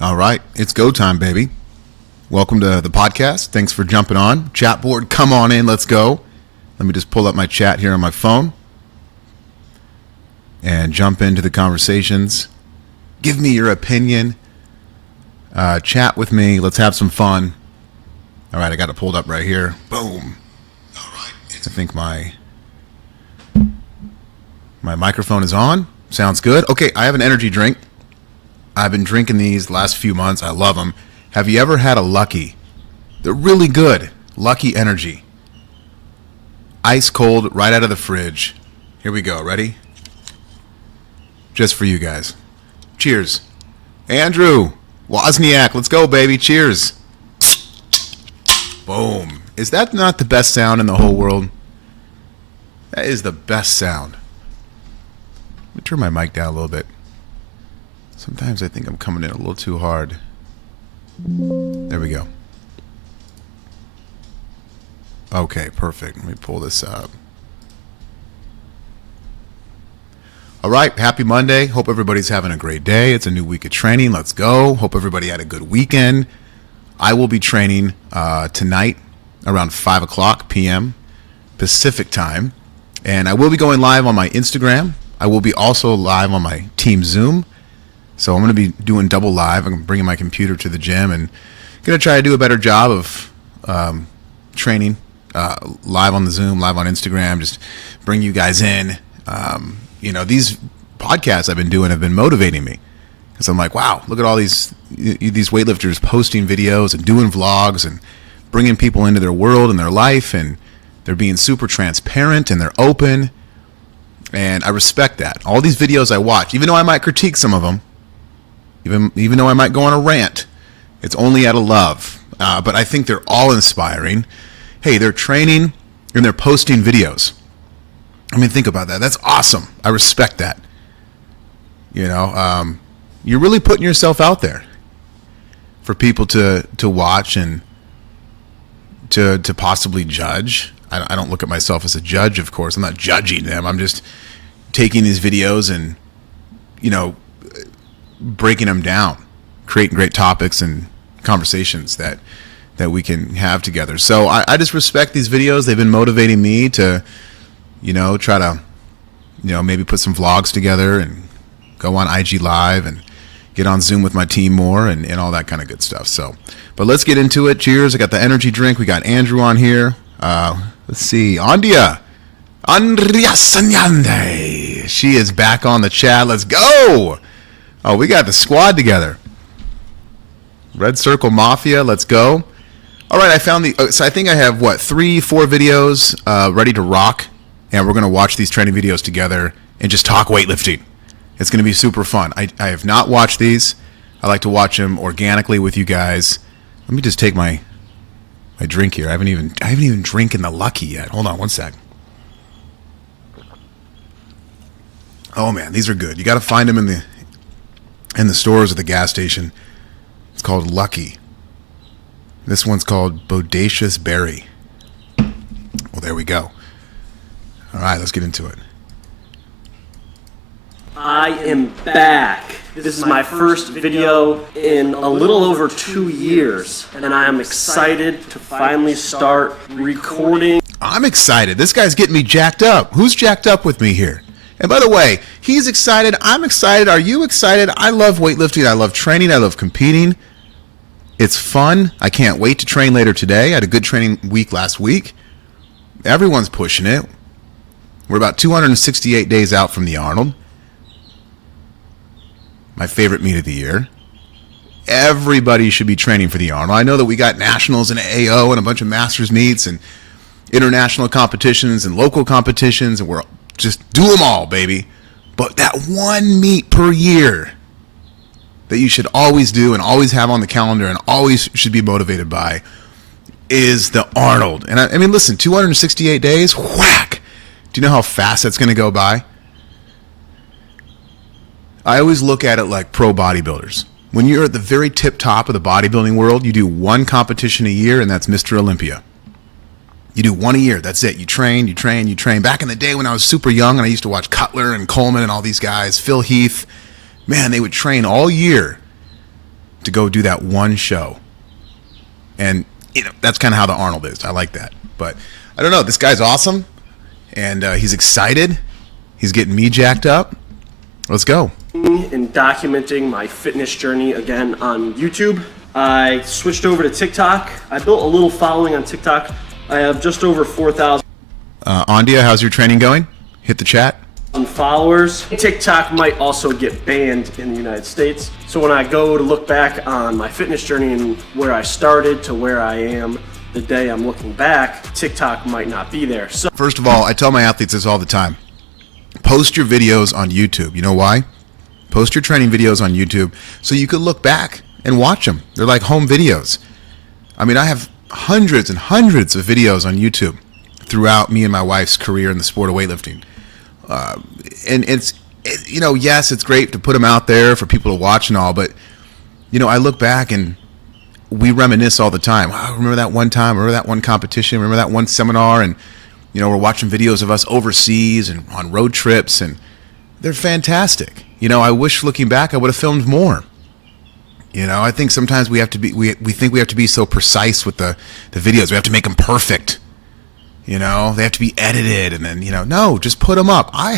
All right, it's go time, baby. Welcome to the podcast. Thanks for jumping on. Chat board, come on in. Let's go. Let me just pull up my chat here on my phone and jump into the conversations. Give me your opinion. Chat with me. Let's have some fun. All right, I got it pulled up right here. Boom. All right. I think my microphone is on. Sounds good. Okay, I have an energy drink. I've been drinking these the last few months. I love them. Have you ever had a Lucky? They're really good. Lucky Energy. Ice cold, right out of the fridge. Here we go. Ready? Just for you guys. Cheers. Andrew Wozniak, let's go, baby. Cheers. Boom. Is that not the best sound in the whole world? That is the best sound. Let me turn my mic down a little bit. Sometimes I think I'm coming in a little too hard. There we go. Okay, perfect. Let me pull this up. All right, happy Monday. Hope everybody's having a great day. It's a new week of training. Let's go. Hope everybody had a good weekend. I will be training tonight around 5 o'clock p.m. Pacific time. And I will be going live on my Instagram. I will be also live on my team Zoom. So I'm going to be doing double live. I'm bringing my computer to the gym and going to try to do a better job of training live on the Zoom, live on Instagram, just bring you guys in. These podcasts I've been doing have been motivating me because I'm like, wow, look at all these weightlifters posting videos and doing vlogs and bringing people into their world and their life, and they're being super transparent and they're open. And I respect that. All these videos I watch, even though I might critique some of them, even though I might go on a rant, it's only out of love. But I think they're all inspiring. Hey, they're training and they're posting videos. I mean, think about that. That's awesome. I respect that. You're really putting yourself out there for people to watch and to possibly judge. I don't look at myself as a judge, of course. I'm not judging them. I'm just taking these videos and, breaking them down, creating great topics and conversations that we can have together. So I just respect these videos. They've been motivating me to, try to, maybe put some vlogs together and go on IG Live and get on Zoom with my team more and all that kind of good stuff. So, but let's get into it. Cheers. I got the energy drink. We got Andrew on here. Let's see. Andrea Sanyande. She is back on the chat. Let's go. Oh, we got the squad together. Red Circle Mafia. Let's go. All right. I found so I think I have 3-4 videos, ready to rock. And we're going to watch these training videos together and just talk weightlifting. It's going to be super fun. I have not watched these. I like to watch them organically with you guys. Let me just take my drink here. I haven't even drinking the Lucky yet. Hold on one sec. Oh man, these are good. You got to find them in the stores or the gas station. It's called Lucky. This one's called Bodacious Berry. Well, there we go. All right, let's get into it. I am back. This is my first video in a little over 2 years, and I am excited to finally start recording. I'm excited. This guy's getting me jacked up. Who's jacked up with me here? And by the way, he's excited. I'm excited. Are you excited? I love weightlifting. I love training. I love competing. It's fun. I can't wait to train later today. I had a good training week last week. Everyone's pushing it. We're about 268 days out from the Arnold. My favorite meet of the year. Everybody should be training for the Arnold. I know that we got nationals and AO and a bunch of masters meets and international competitions and local competitions, and we're just do them all, baby. But that one meet per year that you should always do and always have on the calendar and always should be motivated by is the Arnold. And I mean, listen, 268 days, whack. Do you know how fast that's going to go by? I always look at it like pro bodybuilders. When you're at the very tip top of the bodybuilding world, you do one competition a year, and that's Mr. Olympia. You do one a year. That's it. You train. Back in the day when I was super young and I used to watch Cutler and Coleman and all these guys, Phil Heath, man, they would train all year to go do that one show. And, that's kind of how the Arnold is. I like that. But I don't know. This guy's awesome. And he's excited. He's getting me jacked up. Let's go. In documenting my fitness journey again on YouTube, I switched over to TikTok. I built a little following on TikTok. I have just over 4,000 Andia, how's your training going? Hit the chat. followers. TikTok might also get banned in the United States. So when I go to look back on my fitness journey and where I started to where I am the day I'm looking back, TikTok might not be there. So First of all, I tell my athletes this all the time. Post your videos on YouTube. You know why? Post your training videos on YouTube so you can look back and watch them. They're like home videos. I mean, I have hundreds and hundreds of videos on YouTube throughout me and my wife's career in the sport of weightlifting. And yes, it's great to put them out there for people to watch and all, but, I look back and we reminisce all the time. Wow, remember that one time? Remember that one competition? Remember that one seminar? And, we're watching videos of us overseas and on road trips, and they're fantastic. I wish looking back I would have filmed more. I think sometimes we think we have to be so precise with the videos. We have to make them perfect. They have to be edited, and then, no, just put them up. We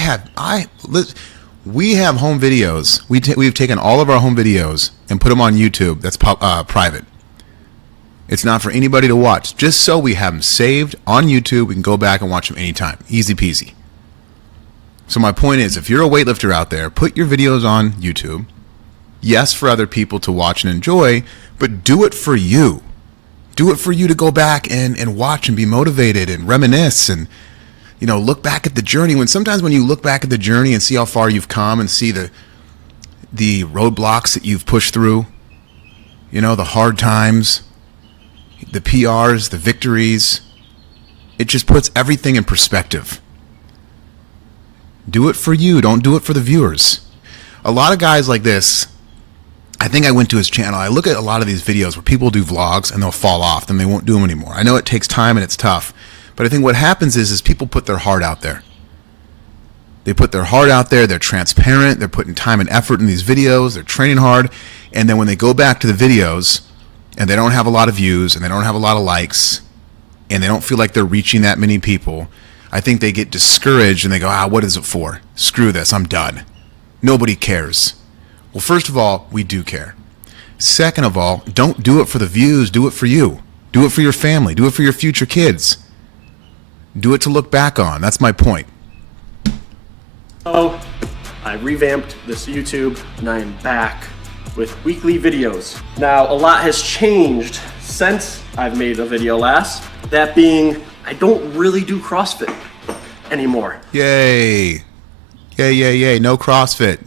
have home videos. We've taken all of our home videos and put them on YouTube. That's private. It's not for anybody to watch. Just so we have them saved on YouTube, we can go back and watch them anytime. Easy peasy. So my point is, if you're a weightlifter out there, put your videos on YouTube. Yes, for other people to watch and enjoy, but do it for you. Do it for you to go back and watch and be motivated and reminisce and, look back at the journey. Sometimes when you look back at the journey and see how far you've come and see the roadblocks that you've pushed through, the hard times, the PRs, the victories, it just puts everything in perspective. Do it for you. Don't do it for the viewers. A lot of guys like this, I think I went to his channel. I look at a lot of these videos where people do vlogs and they'll fall off, then they won't do them anymore. I know it takes time and it's tough, but I think what happens is people put their heart out there. They put their heart out there. They're transparent. They're putting time and effort in these videos. They're training hard. And then when they go back to the videos and they don't have a lot of views and they don't have a lot of likes and they don't feel like they're reaching that many people, I think they get discouraged and they go, what is it for? Screw this. I'm done. Nobody cares. Well, first of all, we do care. Second of all, don't do it for the views. Do it for you. Do it for your family. Do it for your future kids. Do it to look back on. That's my point. So I revamped this YouTube and I am back with weekly videos. Now, a lot has changed since I've made a video last. That being, I don't really do CrossFit anymore. Yay. Yay. No CrossFit.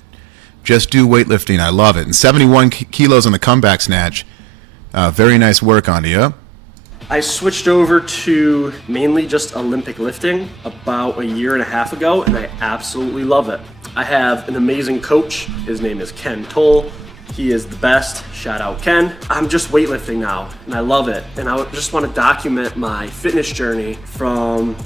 Just do weightlifting. I love it. And 71 kilos on the comeback snatch. Very nice work on you. I switched over to mainly just Olympic lifting about a year and a half ago, and I absolutely love it. I have an amazing coach. His name is Ken Toll. He is the best. Shout out, Ken. I'm just weightlifting now, and I love it. And I just want to document my fitness journey from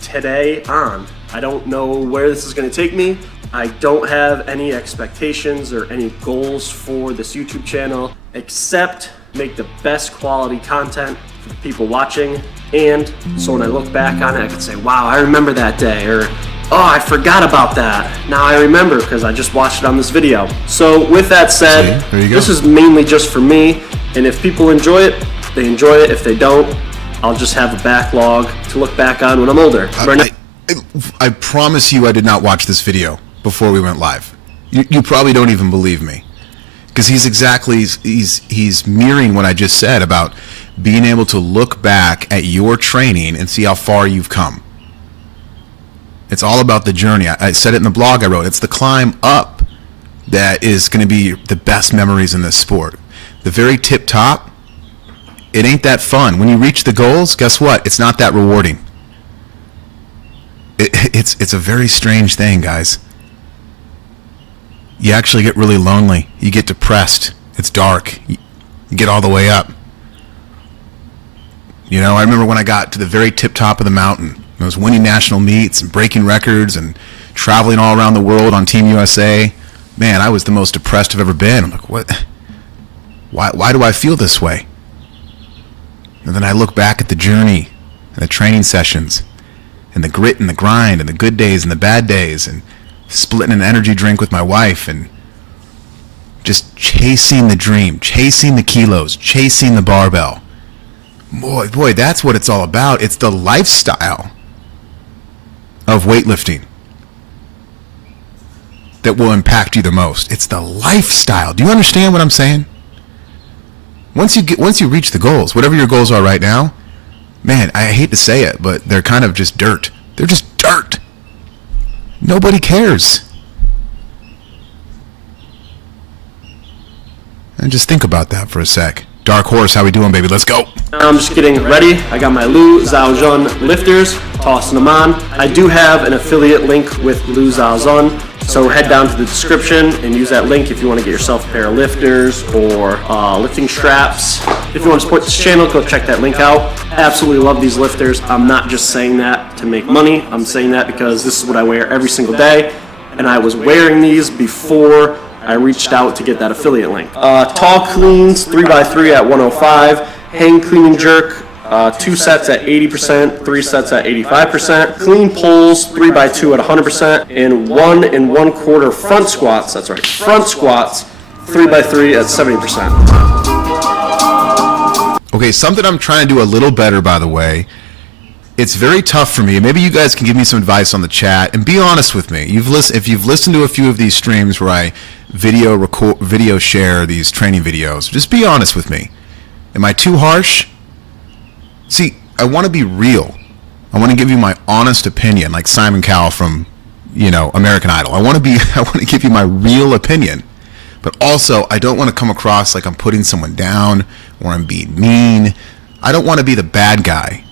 today on. I don't know where this is going to take me. I don't have any expectations or any goals for this YouTube channel except make the best quality content for the people watching. And so when I look back on it, I can say, wow, I remember that day, or oh, I forgot about that. Now I remember because I just watched it on this video. So with that said, this is mainly just for me. And if people enjoy it, they enjoy it. If they don't, I'll just have a backlog to look back on when I'm older. I promise you I did not watch this video before we went live. You probably don't even believe me, because he's mirroring what I just said about being able to look back at your training and see how far you've come. It's all about the journey. I said it in the blog I wrote. It's the climb up that is going to be the best memories in this sport. The very tip top, it ain't that fun. When you reach the goals, guess what? It's not that rewarding. It's a very strange thing, guys. You actually get really lonely. You get depressed. It's dark. You get all the way up. I remember when I got to the very tip top of the mountain. I was winning national meets and breaking records and traveling all around the world on Team USA. Man, I was the most depressed I've ever been. I'm like, what? Why do I feel this way? And then I look back at the journey and the training sessions and the grit and the grind and the good days and the bad days and splitting an energy drink with my wife and just chasing the dream, chasing the kilos, chasing the barbell. Boy, that's what it's all about. It's the lifestyle of weightlifting that will impact you the most. It's the lifestyle. Do you understand what I'm saying? Once you reach the goals, whatever your goals are right now, man, I hate to say it, but they're kind of just dirt. They're just dirt. Nobody cares. And just think about that for a sec. Dark Horse, how we doing, baby? Let's go. I'm just getting ready. I got my Lu Zhaozhen lifters, tossing them on. I do have an affiliate link with Lu Zhaozhen, so head down to the description and use that link if you want to get yourself a pair of lifters or lifting straps. If you want to support this channel, go check that link out. Absolutely love these lifters. I'm not just saying that to make money. I'm saying that because this is what I wear every single day, and I was wearing these before I reached out to get that affiliate link. Tall cleans, 3x3 at 105. Hang clean and jerk, 2 sets at 80%, 3 sets at 85%. Clean pulls, 3x2 at 100%. And 1 1/4 front squats, that's right, front squats, 3x3 at 70%. Okay, something I'm trying to do a little better, by the way. It's very tough for me. Maybe you guys can give me some advice on the chat and be honest with me. If you've listened to a few of these streams where I video share these training videos, just be honest with me. Am I too harsh? See, I want to be real. I want to give you my honest opinion, like Simon Cowell from, American Idol. I want to give you my real opinion. But also, I don't want to come across like I'm putting someone down or I'm being mean. I don't want to be the bad guy.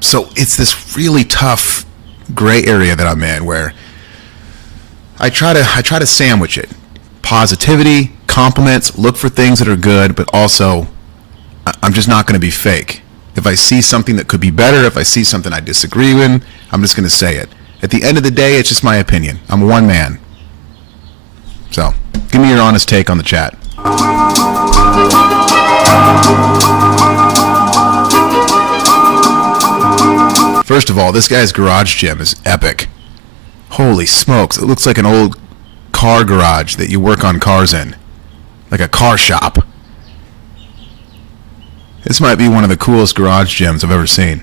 So it's this really tough gray area that I'm in where I try to sandwich it. Positivity, compliments, look for things that are good, but also I'm just not going to be fake. If I see something that could be better, if I see something I disagree with, I'm just going to say it. At the end of the day, it's just my opinion. I'm one man. So, give me your honest take on the chat. First of all, this guy's garage gym is epic. Holy smokes, it looks like an old car garage that you work on cars in. Like a car shop. This might be one of the coolest garage gyms I've ever seen.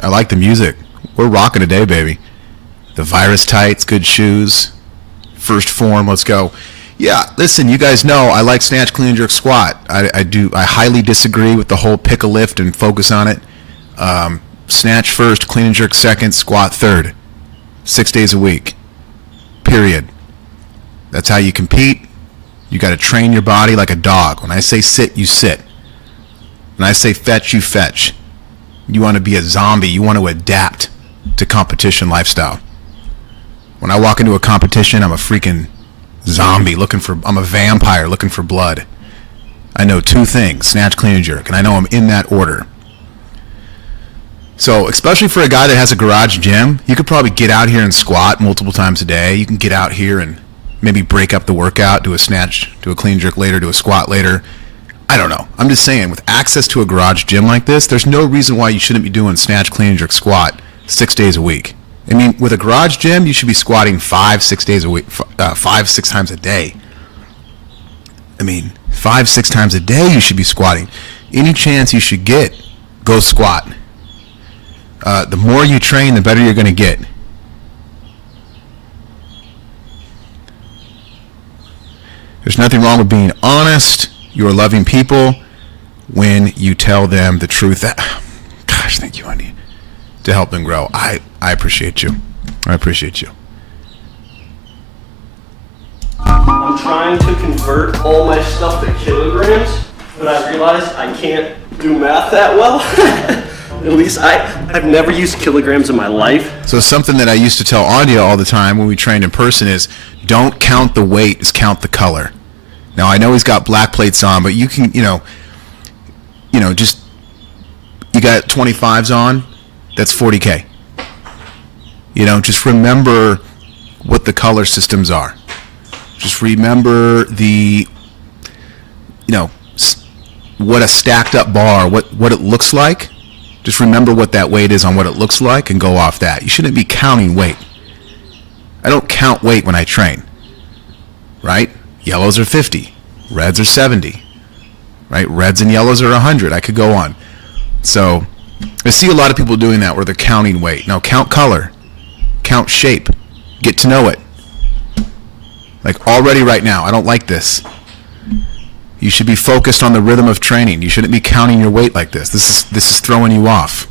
I like the music. We're rocking today, baby. The virus tights, good shoes, first form, let's go. Yeah, listen, you guys know I like snatch, clean, and jerk, squat. I highly disagree with the whole pick a lift and focus on it. Snatch first, clean and jerk second, squat third. 6 days a week. Period. That's how you compete. You got to train your body like a dog. When I say sit, you sit. When I say fetch, you fetch. You want to be a zombie. You want to adapt to competition lifestyle. When I walk into a competition, I'm a freaking zombie I'm a vampire looking for blood. I know 2 things, snatch, clean, and jerk, and I know them in that order. So, especially for a guy that has a garage gym, you could probably get out here and squat multiple times a day. You can get out here and maybe break up the workout, do a snatch, do a clean jerk later, do a squat later. I don't know. I'm just saying, with access to a garage gym like this, there's no reason why you shouldn't be doing snatch, clean, and jerk, squat 6 days a week. I mean, with a garage gym, you should be squatting 5-6 days a week, 5-6 times a day. I mean, 5-6 times a day you should be squatting. Any chance you should get, go squat. The more you train, the better you're going to get. There's nothing wrong with being honest. You're loving people when you tell them the truth. Gosh, thank you, honey. To help them grow. I appreciate you. I appreciate you. I'm trying to convert all my stuff to kilograms, but I realized I can't do math that well. At least I've never used kilograms in my life. So something that I used to tell Anya all the time when we trained in person is, don't count the weight, just count the color. Now I know he's got black plates on, but you can, just, you got 25s on, that's 40K. Just remember what the color systems are. Just remember what a stacked up bar, what it looks like. Just remember what that weight is on what it looks like and go off that. You shouldn't be counting weight. I don't count weight when I train, right? Yellows are 50, reds are 70, right? Reds and yellows are 100. I could go on. So I see a lot of people doing that where they're counting weight. No, count color, count shape, get to know it. Like already right now, I don't like this. You should be focused on the rhythm of training. You shouldn't be counting your weight like this. This is throwing you off.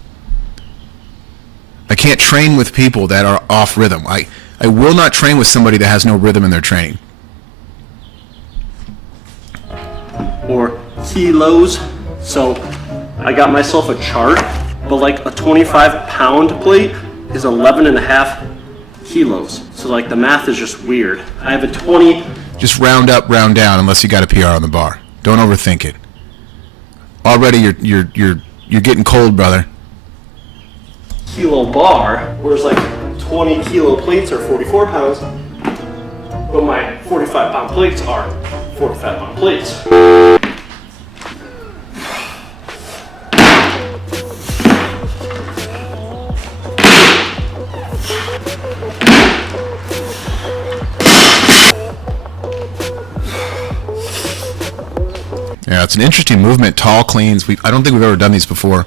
I can't train with people that are off rhythm. I will not train with somebody that has no rhythm in their training. Or kilos. So I got myself a chart, but like a 25-pound plate is 11.5 kilos. So like the math is just weird. I have a 20. Just round up, round down, unless you got a PR on the bar. Don't overthink it. Already you're getting cold, brother. Kilo bar, whereas like 20 kilo plates are 44 pounds, but my 45-pound plates are 45-pound plates. Yeah, it's an interesting movement. Tall cleans. I don't think we've ever done these before.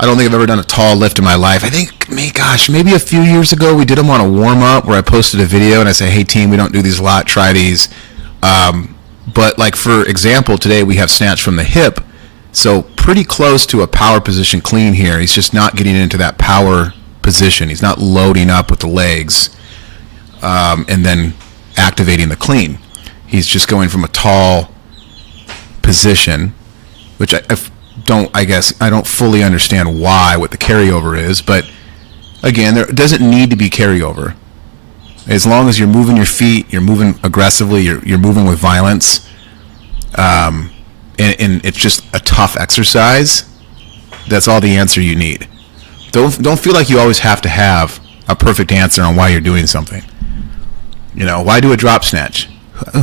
I don't think I've ever done a tall lift in my life. I think, maybe a few years ago we did them on a warm-up where I posted a video and I said, hey team, we don't do these a lot, try these. But like for example, today we have snatch from the hip, so pretty close to a power position clean here. He's just not getting into that power position. He's not loading up with the legs and then activating the clean. He's just going from a tall position, which I don't fully understand what the carryover is, but again, there doesn't need to be carryover. As long as you're moving your feet, you're moving aggressively, you're moving with violence, and it's just a tough exercise, that's all the answer you need. Don't feel like you always have to have a perfect answer on why you're doing something. Why do a drop snatch?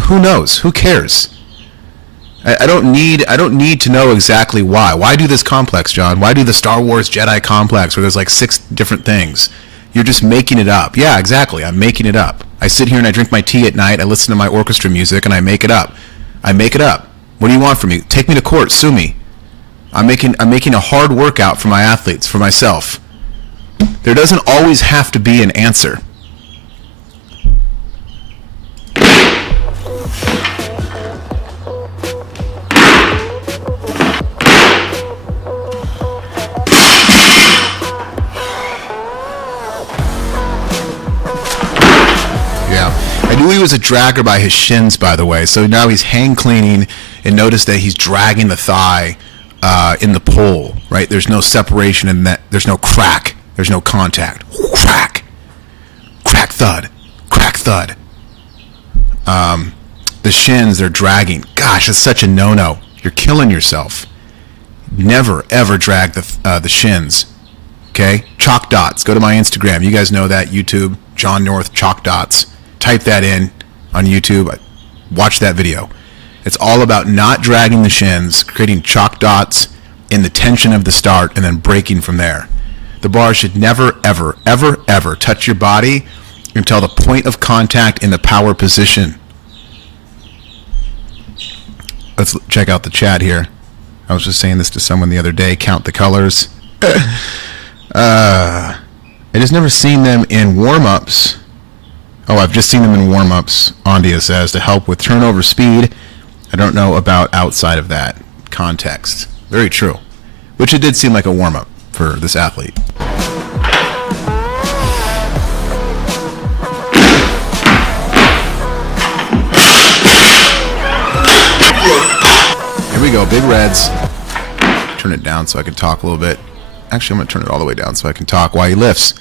Who knows? Who cares? I don't need to know exactly why. Why do this complex, John? Why do the Star Wars Jedi complex where there's like 6 different things? You're just making it up. Yeah, exactly. I'm making it up. I sit here and I drink my tea at night. I listen to my orchestra music and I make it up. I make it up. What do you want from me? Take me to court. Sue me. I'm making a hard workout for my athletes, for myself. There doesn't always have to be an answer. He was a dragger by his shins, by the way. So now he's hang cleaning, and notice that he's dragging the thigh in the pull, right? There's no separation in that. There's no crack. There's no contact. Crack. Crack thud. Crack thud. The shins, they're dragging. Gosh, that's such a no-no. You're killing yourself. Never, ever drag the shins. Okay? Chalk dots. Go to my Instagram. You guys know that. YouTube, John North, chalk dots. Type that in on YouTube. Watch that video. It's all about not dragging the shins, creating chalk dots in the tension of the start, and then breaking from there. The bar should never, ever, ever, ever touch your body until the point of contact in the power position. Let's check out the chat here. I was just saying this to someone the other day. Count the colors. I just never seen them in warm-ups. Oh, I've just seen them in warm-ups, Andia says, to help with turnover speed. I don't know about outside of that context. Very true. Which it did seem like a warm-up for this athlete. Here we go, big reds. Turn it down so I can talk a little bit. Actually, I'm going to turn it all the way down so I can talk while he lifts.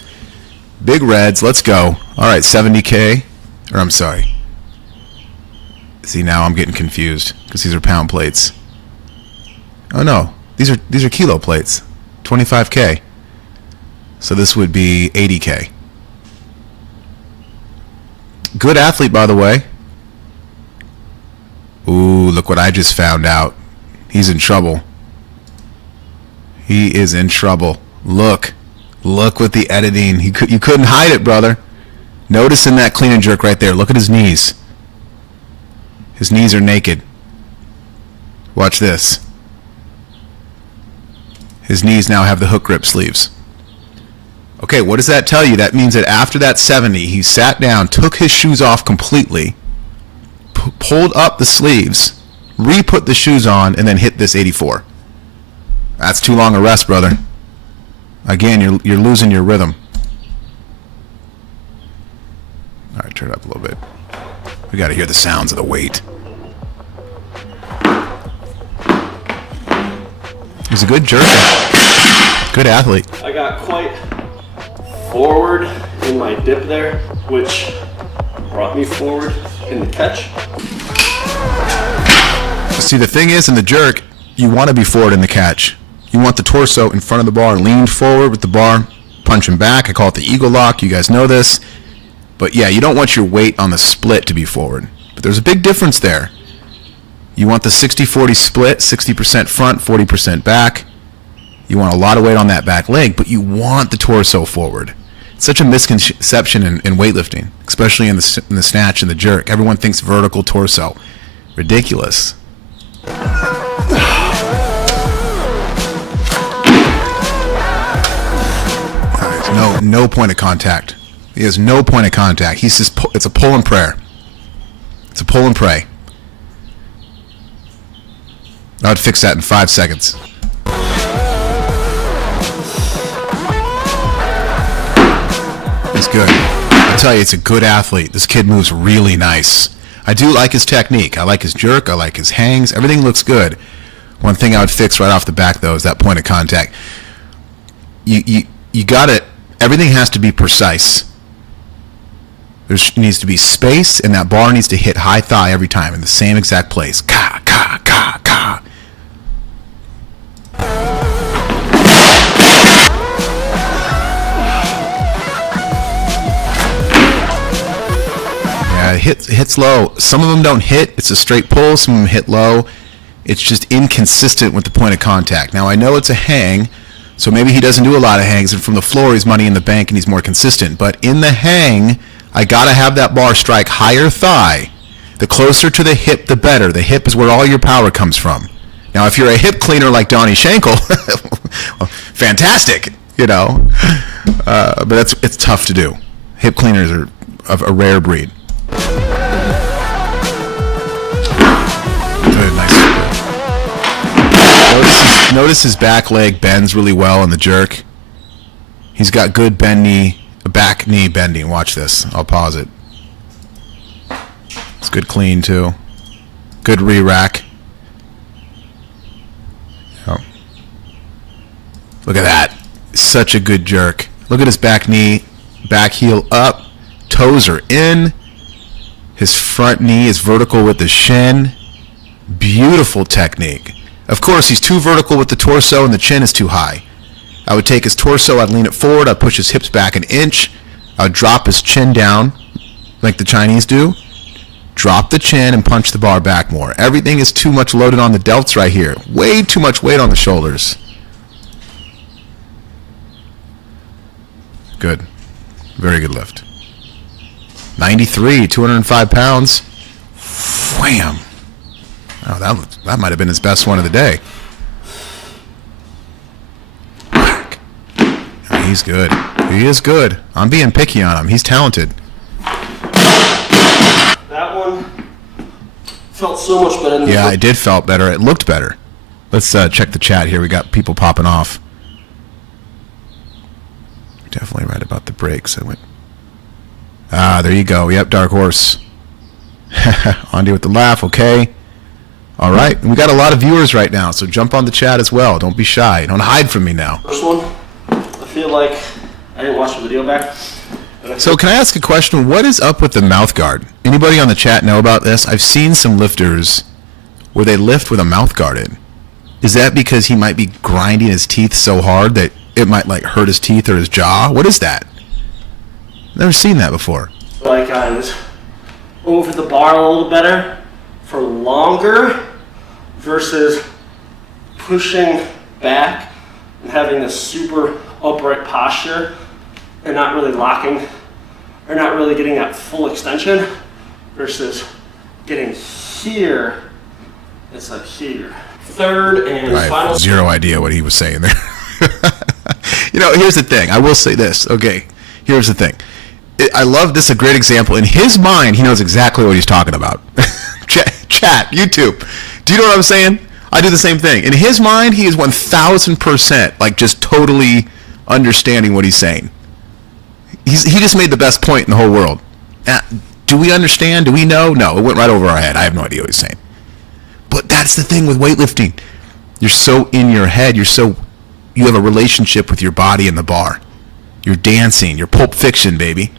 Big reds, let's go. All right, 70K. Or I'm sorry. See, now I'm getting confused because these are pound plates. Oh no, these are kilo plates. 25K. So this would be 80K. Good athlete, by the way. Ooh, look what I just found out. He's in trouble. He is in trouble. Look with the editing. You couldn't hide it, brother. Notice in that clean and jerk right there. Look at his knees. His knees are naked. Watch this. His knees now have the hook grip sleeves. Okay, what does that tell you? That means that after that 70, he sat down, took his shoes off completely, pulled up the sleeves, re-put the shoes on, and then hit this 84. That's too long a rest, brother. Again, you're losing your rhythm. All right, turn it up a little bit. We got to hear the sounds of the weight. He's a good jerker. Good athlete. I got quite forward in my dip there, which brought me forward in the catch. See, the thing is, in the jerk, you want to be forward in the catch. You want the torso in front of the bar, leaned forward with the bar, punching back. I call it the eagle lock. You guys know this. But yeah, you don't want your weight on the split to be forward. But there's a big difference there. You want the 60-40 split, 60% front, 40% back. You want a lot of weight on that back leg, but you want the torso forward. It's such a misconception in weightlifting, especially in the snatch and the jerk. Everyone thinks vertical torso. Ridiculous. No point of contact. He has no point of contact. He's just it's a pull and prayer. It's a pull and pray. I would fix that in 5 seconds. It's good. I tell you, it's a good athlete. This kid moves really nice. I do like his technique. I like his jerk. I like his hangs. Everything looks good. One thing I would fix right off the back, though, is that point of contact. You got it. Everything has to be precise. There needs to be space, and that bar needs to hit high thigh every time in the same exact place. Ka, ka, ka, ka. Yeah, it hits low. Some of them don't hit. It's a straight pull. Some of them hit low. It's just inconsistent with the point of contact. Now, I know it's a hang, so maybe he doesn't do a lot of hangs, and from the floor he's money in the bank and he's more consistent. But in the hang, I gotta have that bar strike higher thigh. The closer to the hip, the better. The hip is where all your power comes from. Now, if you're a hip cleaner like Donnie Schenkel, well, fantastic, you know. But it's tough to do. Hip cleaners are of a rare breed. Good, nice. Notice his back leg bends really well in the jerk. He's got good back knee bending. Watch this. I'll pause it. It's good clean too. Good re-rack. Oh. Look at that. Such a good jerk. Look at his back knee. Back heel up. Toes are in. His front knee is vertical with the shin. Beautiful technique. Of course, he's too vertical with the torso and the chin is too high. I would take his torso, I'd lean it forward, I'd push his hips back an inch, I'd drop his chin down like the Chinese do, drop the chin and punch the bar back more. Everything is too much loaded on the delts right here. Way too much weight on the shoulders. Good. Very good lift. 93, 205 pounds. Wham. Oh, that might have been his best one of the day. Whack. Oh, he's good. He is good. I'm being picky on him. He's talented. That one felt so much better than it did felt better. It looked better. Let's check the chat here. We got people popping off. You're definitely right about the brakes. There you go. Yep, Dark Horse. Andy with the laugh. Okay. All right. We got a lot of viewers right now, so jump on the chat as well. Don't be shy. Don't hide from me now. First one. feel like I didn't watch the video back. So can I ask a question? What is up with the mouth guard? Anybody on the chat know about this? I've seen some lifters where they lift with a mouth guard in. Is that because he might be grinding his teeth so hard that it might like hurt his teeth or his jaw? What is that? Never seen that before. Like I was over the bar a little better for longer versus pushing back and having a super upright posture and not really locking or not really getting that full extension versus getting here. It's like here. Third and I final. have zero idea what he was saying there. You know, here's the thing. I will say this. Okay, here's the thing. I love this. A great example. In his mind, he knows exactly what he's talking about. Chat, YouTube. Do you know what I'm saying? I do the same thing. In his mind, he is 1,000% like just totally understanding what he's saying. He just made the best point in the whole world. Do we understand? Do we know? No, it went right over our head. I have no idea what he's saying. But that's the thing with weightlifting. You're so in your head. You have a relationship with your body and the bar. You're dancing. You're Pulp Fiction, baby.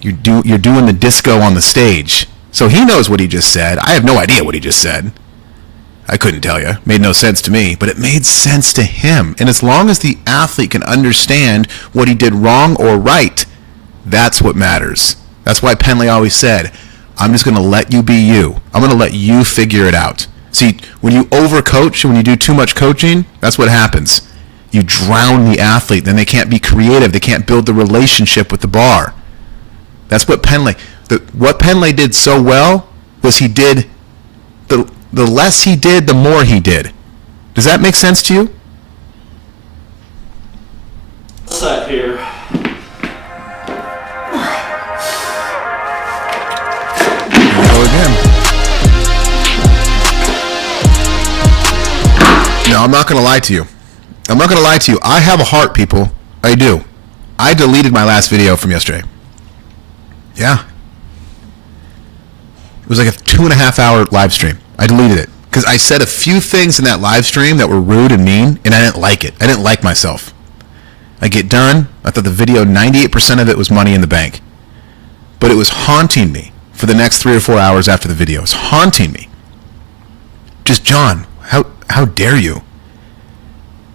You're doing the disco on the stage. So he knows what he just said. I have no idea what he just said. I couldn't tell you. It made no sense to me, but it made sense to him. And as long as the athlete can understand what he did wrong or right, that's what matters. That's why Penley always said, I'm just going to let you be you. I'm going to let you figure it out. See, when you overcoach and when you do too much coaching, that's what happens. You drown the athlete. Then they can't be creative. They can't build the relationship with the bar. That's what Penley... What Penley did so well was he did... The less he did, the more he did. Does that make sense to you? Set here. Go again. No, I'm not going to lie to you. I have a heart, people. I do. I deleted my last video from yesterday. Yeah. It was like a 2.5 hour live stream. I deleted it because I said a few things in that live stream that were rude and mean, and I didn't like it. I didn't like myself. I get done. I thought the video, 98% of it was money in the bank. But it was haunting me for the next 3 or 4 hours after the video. It was haunting me. Just, John, how dare you?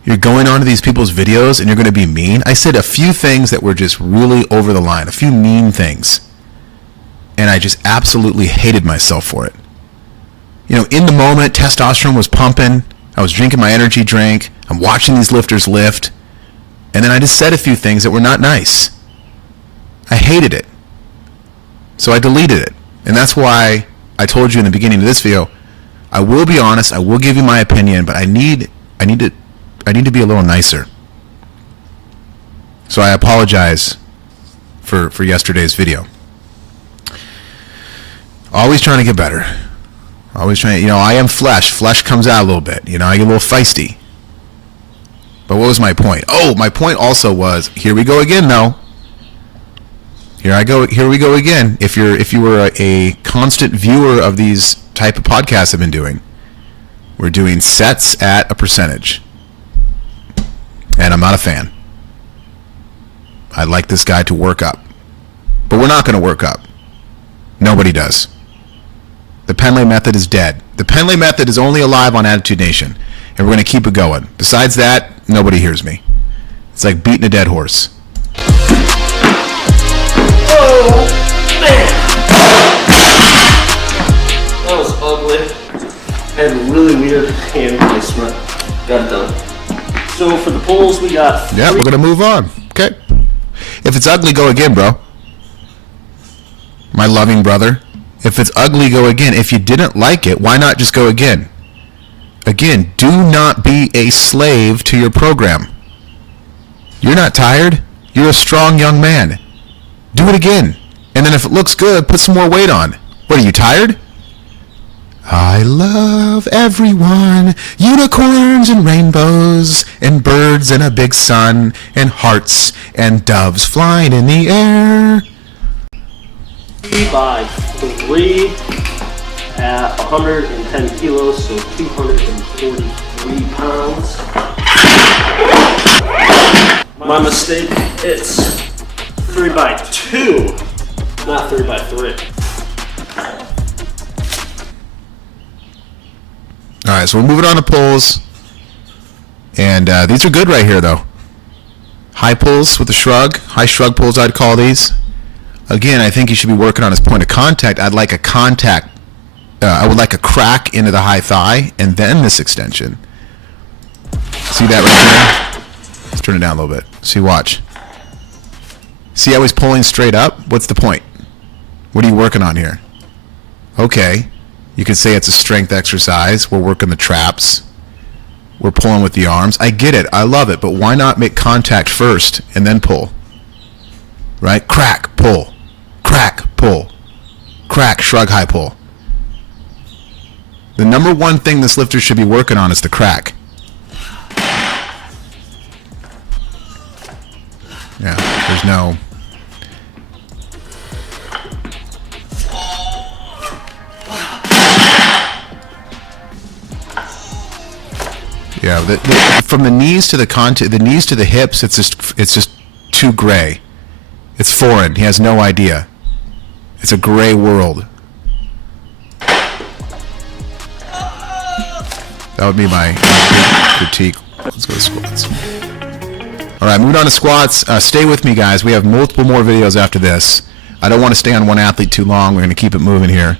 You're going onto these people's videos and you're going to be mean. I said a few things that were just really over the line, a few mean things. And I just absolutely hated myself for it. You know, in the moment, testosterone was pumping. I was drinking my energy drink. I'm watching these lifters lift. And then I just said a few things that were not nice. I hated it. So I deleted it. And that's why I told you in the beginning of this video, I will be honest, I will give you my opinion, but I need to be a little nicer. So I apologize for yesterday's video. Always trying to get better. Always trying, I am flesh. Flesh comes out a little bit. I get a little feisty. But what was my point? Oh, my point also was, here we go again, though. Here we go again. If you were a constant viewer of these type of podcasts I've been doing, we're doing sets at a percentage. And I'm not a fan. I'd like this guy to work up. But we're not going to work up. Nobody does. The Penley method is dead. The Penley method is only alive on Attitude Nation. And we're going to keep it going. Besides that, nobody hears me. It's like beating a dead horse. Oh, man. That was ugly. Had really weird hand placement. Got it done. So for the pulls, we got... Yeah, we're going to move on. Okay. If it's ugly, go again, bro. My loving brother. If it's ugly, go again. If you didn't like it, why not just go again? Again, do not be a slave to your program. You're not tired. You're a strong young man. Do it again. And then if it looks good, put some more weight on. What, are you tired? I love everyone. Unicorns and rainbows and birds and a big sun and hearts and doves flying in the air. 5, 3 at 110 kilos, so 243 pounds. My My mistake, it's 3x2, not 3x3. All right, so we're moving on to pulls. And these are good right here, though. High pulls with the shrug. High shrug pulls, I'd call these. Again, I think you should be working on his point of contact. I'd like a contact. I would like a crack into the high thigh and then this extension. See that right there? Let's turn it down a little bit. See, watch. See how he's pulling straight up? What's the point? What are you working on here? Okay. You could say it's a strength exercise. We're working the traps. We're pulling with the arms. I get it. I love it. But why not make contact first and then pull? Right? Crack, pull. Crack, pull. Crack, shrug, high pull. The number one thing this lifter should be working on is the crack. Yeah, there's no... Yeah, from the knees to the knees to the hips, it's just too gray. It's foreign. He has no idea. It's a gray world. That would be my critique. Let's go to squats. All right, moving on to squats. Stay with me, guys. We have multiple more videos after this. I don't want to stay on one athlete too long. We're going to keep it moving here.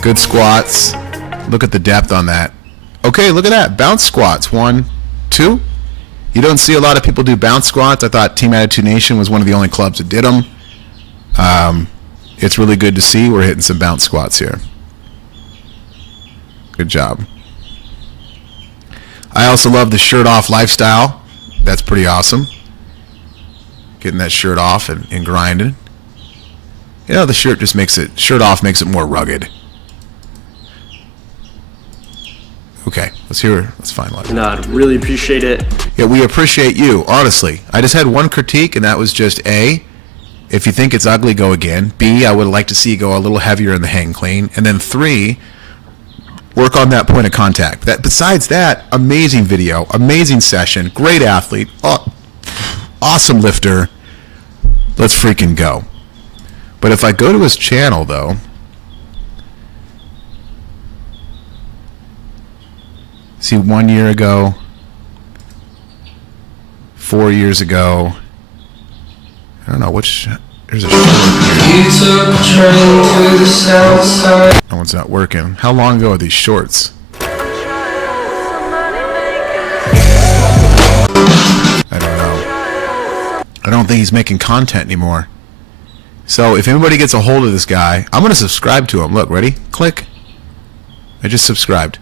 Good squats. Look at the depth on that. Okay, look at that. Bounce squats. 1, 2. You don't see a lot of people do bounce squats. I thought Team Attitude Nation was one of the only clubs that did them. It's really good to see. We're hitting some bounce squats here. Good job. I also love the shirt off lifestyle. That's pretty awesome. Getting that shirt off and grinding. You know, the shirt just makes it, shirt off makes it more rugged. Okay, let's find one. No, I'd really appreciate it. Yeah, we appreciate you, honestly. I just had one critique, and that was just A, if you think it's ugly, go again. B, I would like to see you go a little heavier in the hang clean. And then 3, work on that point of contact. Besides that, amazing video, amazing session, great athlete, awesome lifter. Let's freaking go. But if I go to his channel, though, see, 1 year ago, 4 years ago, I don't know which, there's a short here. That one's not working. How long ago are these shorts? I don't know. I don't think he's making content anymore. So if anybody gets a hold of this guy, I'm going to subscribe to him. Look, ready? Click. I just subscribed.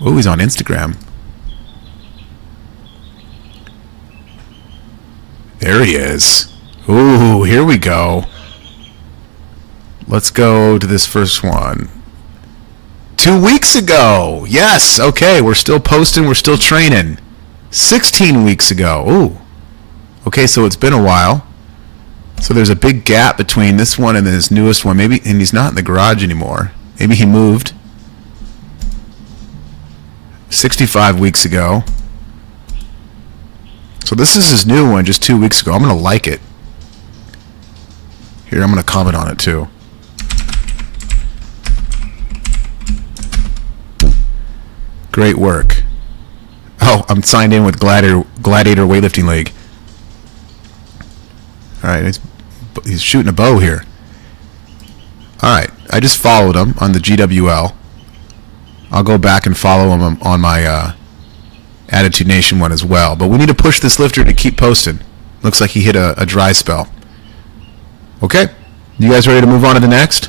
Oh, he's on Instagram. There he is. Ooh, here we go. Let's go to this first one. 2 weeks ago. Yes, okay, we're still posting, we're still training. 16 weeks ago. Ooh. Okay, so it's been a while. So there's a big gap between this one and his newest one. Maybe, and he's not in the garage anymore. Maybe he moved. 65 weeks ago. So this is his new one just 2 weeks ago. I'm going to like it. Here, I'm going to comment on it too. Great work. Oh, I'm signed in with Gladiator Weightlifting League. All right, he's shooting a bow here. All right, I just followed him on the GWL. I'll go back and follow him on my Attitude Nation one as well. But we need to push this lifter to keep posting. Looks like he hit a dry spell. Okay, you guys ready to move on to the next?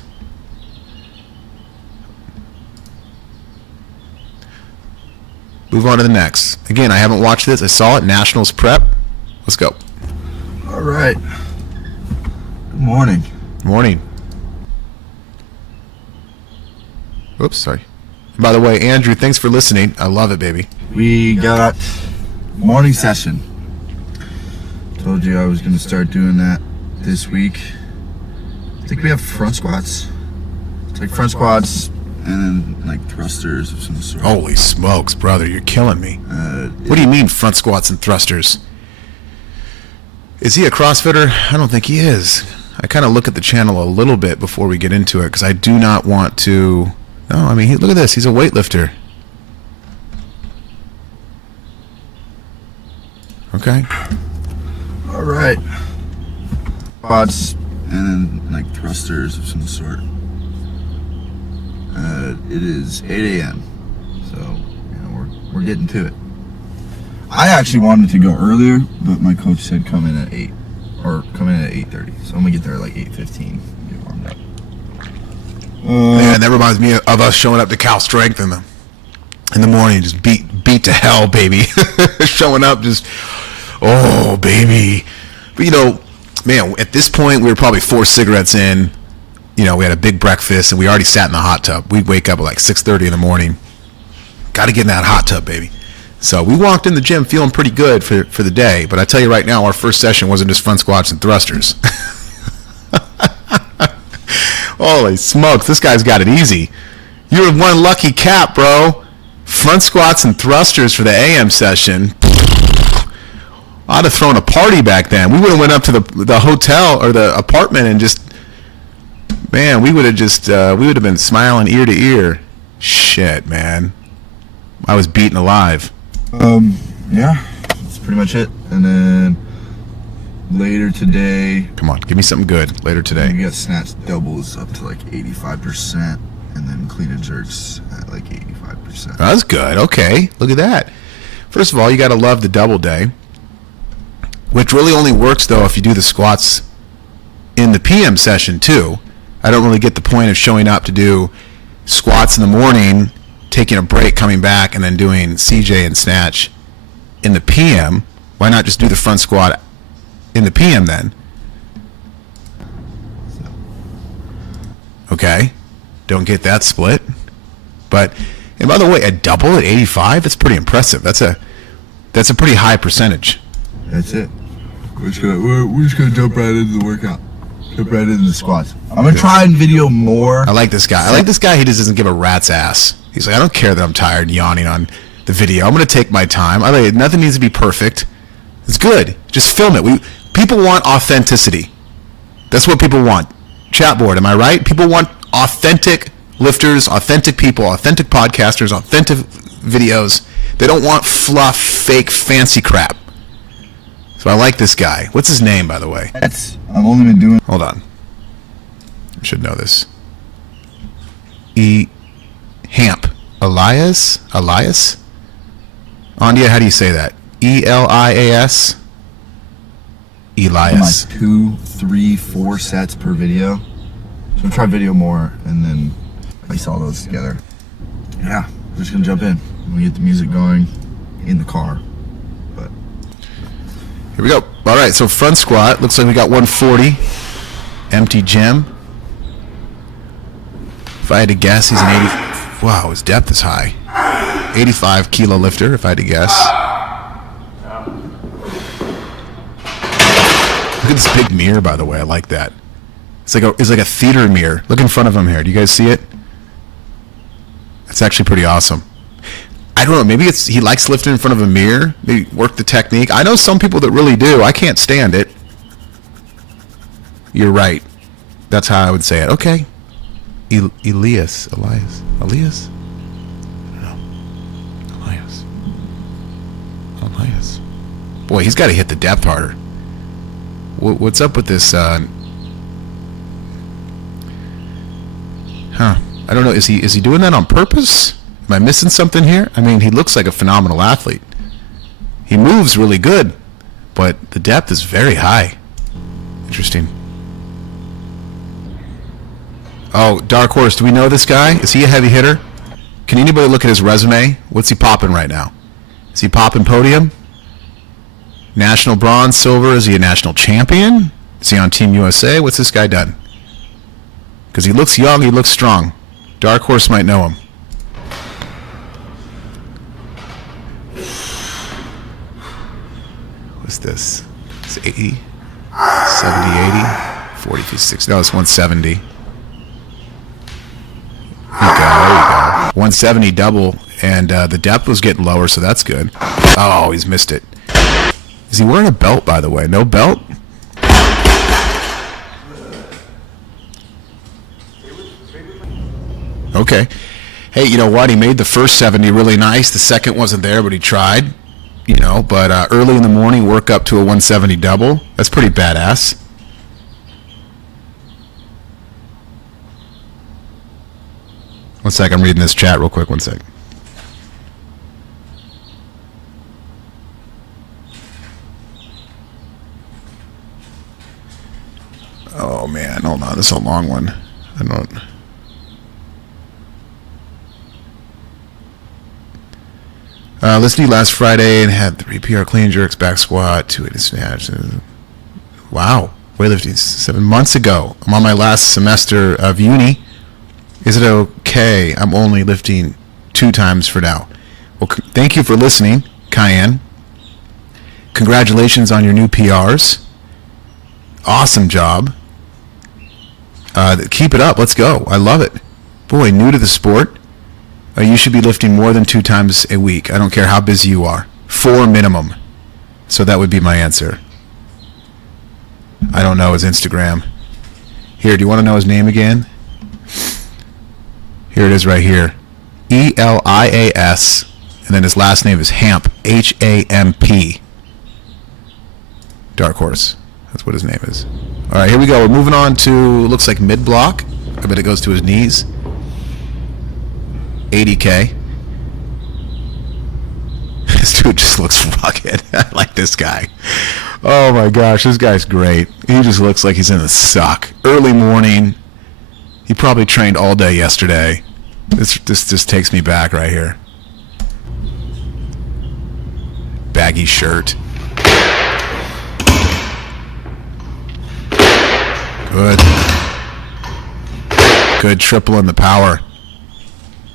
Move on to the next. Again, I haven't watched this. I saw it. Nationals prep. Let's go. All right. Good morning. Morning. Oops, sorry. By the way, Andrew, thanks for listening. I love it, baby. We got morning session. Told you I was going to start doing that this week. I think we have front squats. It's like front squats, and then like thrusters of some sort. Holy smokes, brother, you're killing me. What do you mean front squats and thrusters? Is he a CrossFitter? I don't think he is. I kind of look at the channel a little bit before we get into it because I do not want to. No, I mean, look at this. He's a weightlifter. Okay. All right. Squats and then like thrusters of some sort. It is 8 a.m. So we're getting to it. I actually wanted to go earlier, but my coach said come in at 8 or come in at 8:30. So I'm gonna get there at like 8:15. Get warmed up. Man, that reminds me of us showing up to Cal Strength in the morning, just beat to hell, baby. Showing up, just oh, baby. But man, at this point we were probably 4 cigarettes in. We had a big breakfast and we already sat in the hot tub. We'd wake up at like 6:30 in the morning. Got to get in that hot tub, baby. So we walked in the gym feeling pretty good for the day. But I tell you right now, our first session wasn't just front squats and thrusters. Holy smokes, this guy's got it easy. You're one lucky cap, bro. Front squats and thrusters for the AM session. I'd have thrown a party back then. We would have went up to the hotel or the apartment and just, man, we would have been smiling ear to ear. Shit, man. I was beaten alive. Yeah, that's pretty much it. And then later today, Come on, give me something good later we today. got snatch doubles up to like 85%, and then clean and jerks at like 85%. That's good. Okay, look at that. First of all, you got to love the double day, which really only works though if you do the squats in the PM session too. I don't really get the point of showing up to do squats in the morning, taking a break, coming back, and then doing CJ and snatch in the PM. Why not just do the front squat in the PM then? Okay, don't get that split. But, and by the way, a double at 85, that's pretty impressive. That's a pretty high percentage. That's it. We're just gonna jump right into the workout. Jump right into the squats. I'm gonna try and video more. I like this guy. He just doesn't give a rat's ass. He's like, I don't care that I'm tired and yawning on the video. I'm going to take my time. Nothing needs to be perfect. It's good. Just film it. People want authenticity. That's what people want. Chat board, am I right? People want authentic lifters, authentic people, authentic podcasters, authentic videos. They don't want fluff, fake, fancy crap. So I like this guy. What's his name, by the way? I've only been doing. Hold on. I should know this. Hamp. Elias? Andia, how do you say that? Elias? Elias. Like 2, 3, 4 sets per video. So I'm gonna try video more and then place all those together. Yeah, we're just gonna jump in. We get the music going in the car. But here we go. All right, so front squat. Looks like we got 140. Empty gym. If I had to guess, he's an 80. Wow, his depth is high. 85 kilo lifter, if I had to guess. Look at this big mirror, by the way. I like that. It's like a theater mirror. Look in front of him here. Do you guys see it? It's actually pretty awesome. I don't know. Maybe he likes lifting in front of a mirror. Maybe work the technique. I know some people that really do. I can't stand it. You're right. That's how I would say it. Okay. Elias. I don't know. Elias. Boy, he's got to hit the depth harder. What's up with this? I don't know. Is he doing that on purpose? Am I missing something here? I mean, he looks like a phenomenal athlete. He moves really good, but the depth is very high. Interesting. Oh, Dark Horse, do we know this guy? Is he a heavy hitter? Can anybody look at his resume? What's he popping right now? Is he popping podium? National bronze, silver? Is he a national champion? Is he on Team USA? What's this guy done? Because he looks young, he looks strong. Dark Horse might know him. What's this? It's 80, 70, 80, 40, 50, 60. No, it's 170. Here we go. 170 double, and the depth was getting lower, so that's good. Oh, he's missed it. Is he wearing a belt, by the way? No belt? Okay. Hey, you know what? He made the first 70 really nice. The second wasn't there, but he tried. You know, but early in the morning, work up to a 170 double. That's pretty badass. One sec, I'm reading this chat real quick. One sec. Oh, man. Hold on. This is a long one. I don't... listened to you last Friday and had 3 PR clean jerks, back squat, 280 snatch. Wow. Weightlifting 7 months ago. I'm on my last semester of uni. Is it okay? I'm only lifting 2 times for now. Well, thank you for listening, Cayenne. Congratulations on your new PRs. Awesome job. Keep it up. Let's go. I love it. Boy, new to the sport. You should be lifting more than 2 times a week. I don't care how busy you are. 4 minimum. So that would be my answer. I don't know his Instagram. Here, do you want to know his name again? Here it is right here. Elias. And then his last name is Hamp. Hamp. Dark Horse. That's what his name is. All right, here we go. We're moving on to, looks like mid-block. I bet it goes to his knees. 80K. This dude just looks rugged. I like this guy. Oh my gosh, this guy's great. He just looks like he's in the suck. Early morning. He probably trained all day yesterday. This just takes me back right here. Baggy shirt. Good. Good triple in the power.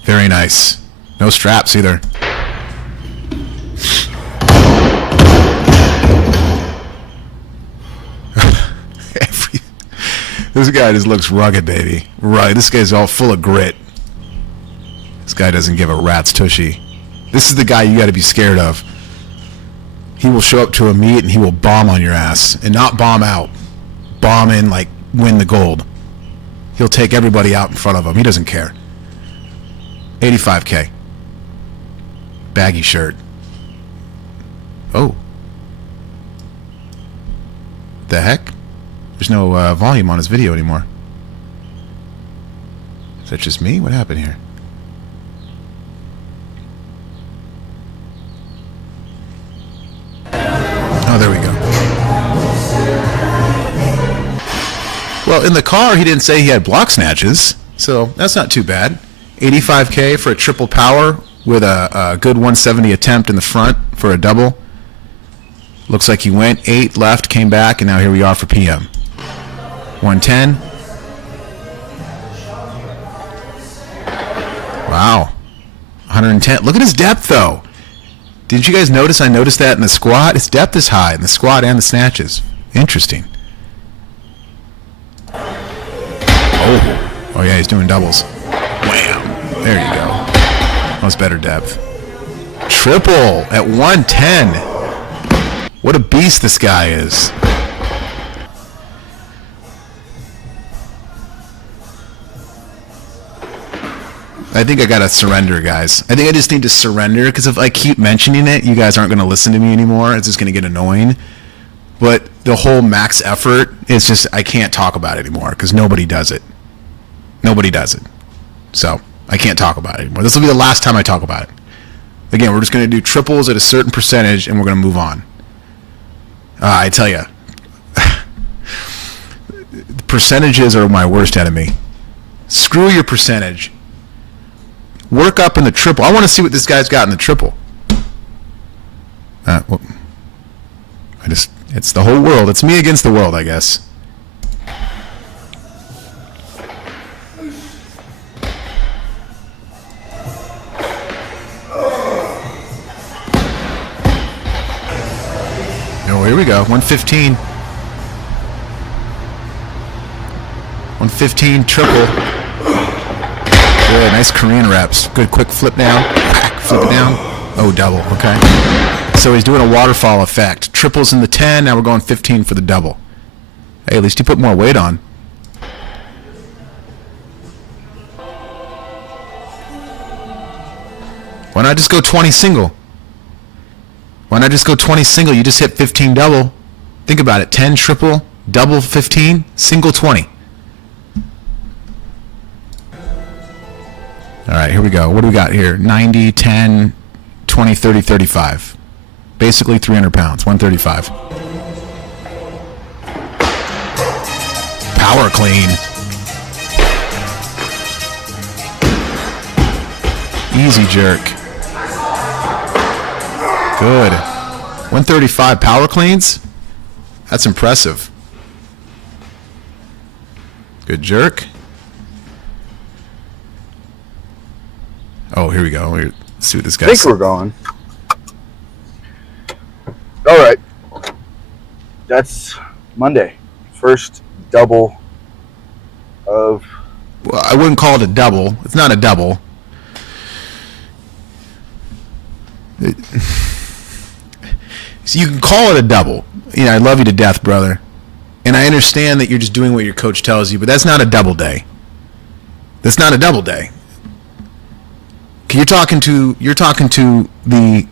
Very nice. No straps either. This guy just looks rugged, baby. Right. This guy's all full of grit. This guy doesn't give a rat's tushy. This is the guy you got to be scared of. He will show up to a meet and he will bomb on your ass. And not bomb out. Bomb in, like, win the gold. He'll take everybody out in front of him. He doesn't care. 85K. Baggy shirt. Oh. The heck? There's no volume on his video anymore. Is that just me? What happened here? Oh, there we go. Well, in the car, he didn't say he had block snatches, so that's not too bad. 85K for a triple power with a good 170 attempt in the front for a double. Looks like he went 8 left, came back, and now here we are for PM. 110. Wow. 110. Look at his depth, though. Did you guys notice? I noticed that in the squat. His depth is high in the squat and the snatches. Interesting. Oh yeah, he's doing doubles. Wham. There you go. Much better depth. Triple at 110. What a beast this guy is. I think I gotta surrender, guys. I think I just need to surrender, because if I keep mentioning it, you guys aren't gonna listen to me anymore. It's just gonna get annoying. But the whole max effort is just, I can't talk about it anymore, because nobody does it. Nobody does it. So, I can't talk about it anymore. This will be the last time I talk about it. Again, we're just gonna do triples at a certain percentage, and we're gonna move on. I tell you, percentages are my worst enemy. Screw your percentage. Work up in the triple. I want to see what this guy's got in the triple. Well, it's the whole world. It's me against the world, I guess. Oh, here we go. 115. 115 triple. Good. Nice Korean reps. Good quick flip down. Flip it down. Oh, double. Okay. So he's doing a waterfall effect. Triples in the 10. Now we're going 15 for the double. Hey, at least he put more weight on. Why not just go 20 single? Why not just go 20 single? You just hit 15 double. Think about it. 10 triple, double 15, single 20. All right, here we go. What do we got here? 90, 10, 20, 30, 35. Basically 300 pounds, 135. Power clean. Easy jerk. Good. 135 power cleans? That's impressive. Good jerk. Oh, here we go. Let's see what this guy I think said. we're going. All right. That's Monday. First double of... Well, I wouldn't call it a double. It's not a double. So you can call it a double. You know, I love you to death, brother. And I understand that you're just doing what your coach tells you, but that's not a double day. That's not a double day. You're talking to the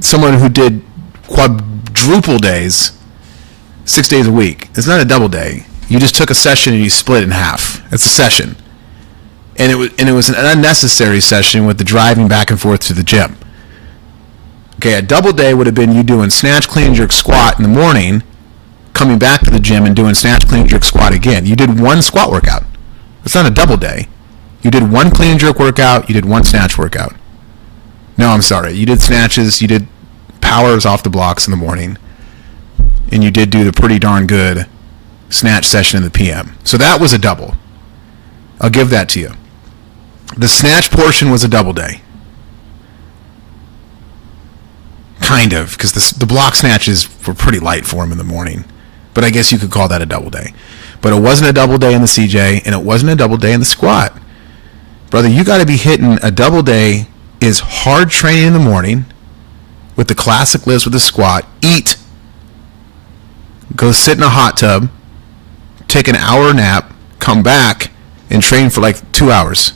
someone who did quadruple days, 6 days a week. It's not a double day. You just took a session and you split it in half. It's a session, and it was an unnecessary session with the driving back and forth to the gym. Okay, a double day would have been you doing snatch, clean, jerk, squat in the morning, coming back to the gym and doing snatch, clean, jerk, squat again. You did one squat workout. It's not a double day. You did one clean and jerk workout, you did one snatch workout. No, I'm sorry. You did snatches, you did powers off the blocks in the morning, and you did do the pretty darn good snatch session in the PM. So that was a double. I'll give that to you. The snatch portion was a double day. Kind of, because the block snatches were pretty light for him in the morning. But I guess you could call that a double day. But it wasn't a double day in the CJ, and it wasn't a double day in the squat. Brother, you got to be hitting a double day is hard training in the morning with the classic lifts with the squat, eat, go sit in a hot tub, take an hour nap, come back, and train for like 2 hours.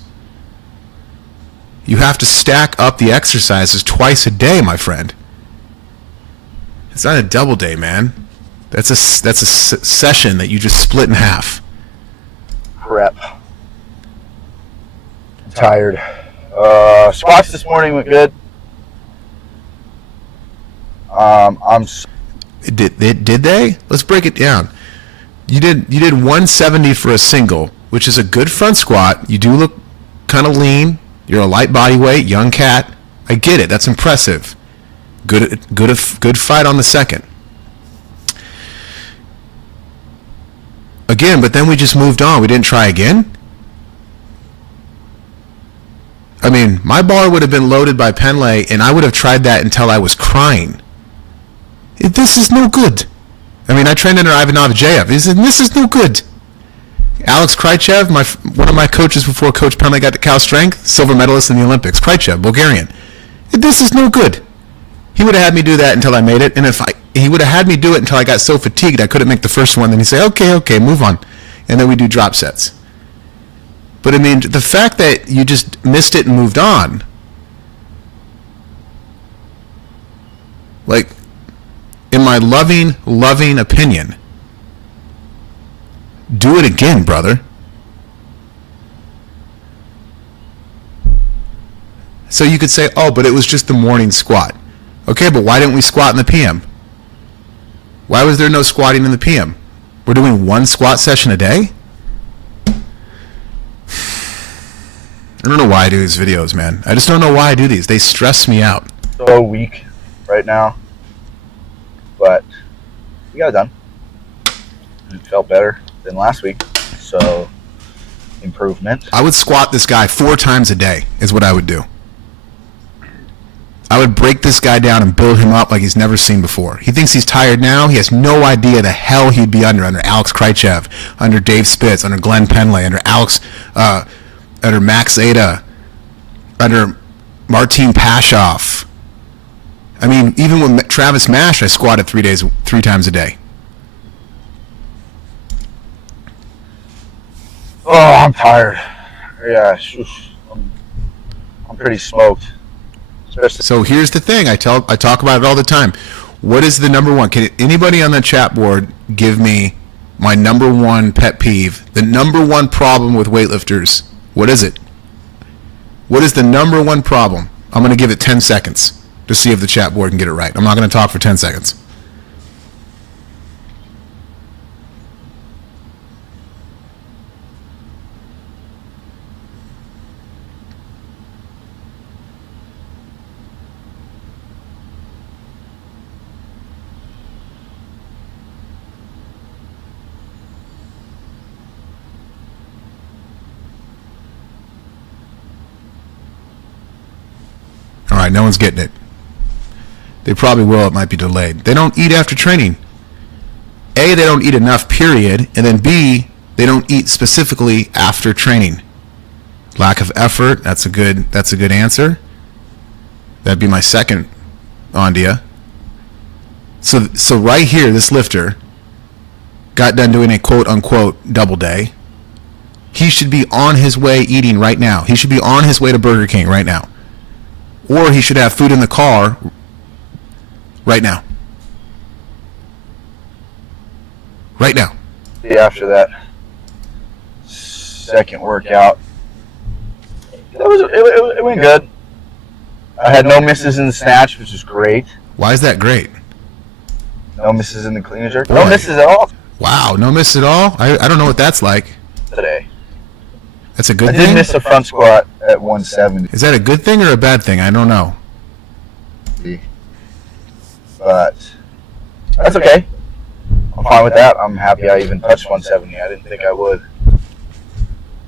You have to stack up the exercises twice a day, my friend. It's not a double day, man. That's a session that you just split in half. Rep. I'm tired. Squats this morning went good. Did they? Let's break it down. You did 170 for a single, which is a good front squat. You do look kind of lean. You're a light body weight, young cat. I get it. That's impressive. Good fight on the second. Again, but then we just moved on. We didn't try again. I mean, my bar would have been loaded by Penlay, and I would have tried that until I was crying. This is no good. I mean, I trained under Ivan Avdjeev. He said, this is no good. Alex Krychev, one of my coaches before Coach Penlay got to Cal Strength, silver medalist in the Olympics. Krychev, Bulgarian. This is no good. He would have had me do that until I made it, and he would have had me do it until I got so fatigued I couldn't make the first one. Then he'd say, okay, move on. And then we do drop sets. But I mean, the fact that you just missed it and moved on, like, in my loving opinion, do it again, brother. So you could say, oh, but it was just the morning squat. Okay, but why didn't we squat in the PM? Why was there no squatting in the PM? We're doing one squat session a day? I don't know why I do these videos, man. I just don't know why I do these. They stress me out. So weak right now, but we got it done. It felt better than last week, so improvement. I would squat this guy 4 times a day is what I would do. I would break this guy down and build him up like he's never seen before. He thinks he's tired now. He has no idea the hell he'd be under Alex Krychev, under Dave Spitz, under Glenn Penlay, under Alex under Max Ada, under Martin Pashoff. I mean, even with Travis Mash, I squatted 3 times a day. Oh, I'm tired. Yeah, I'm pretty smoked. Especially So here's the thing. I talk about it all the time. What is the number one? Can anybody on the chat board give me my number one pet peeve? The number one problem with weightlifters. What is it? What is the number one problem? I'm going to give it 10 seconds to see if the chat board can get it right. I'm not going to talk for 10 seconds. All right, no one's getting it. They probably will. It might be delayed. They don't eat after training. A, they don't eat enough, period. And then B, they don't eat specifically after training. Lack of effort. That's a good answer. That'd be my second Ondia. So right here, this lifter got done doing a quote unquote double day. He should be on his way eating right now. He should be on his way to Burger King right now. Or he should have food in the car right now. Right now. after that second workout, it went good. I had no misses in the snatch, which is great. Why is that great? No misses in the clean and jerk. Boy. No misses at all Wow, no miss at all? I don't know what that's like. today. That's a good I thing? did miss a front squat at 170, Is that a good thing or a bad thing? I don't know. but that's okay. I'm fine with that. I'm happy I even touched 170. I didn't think I would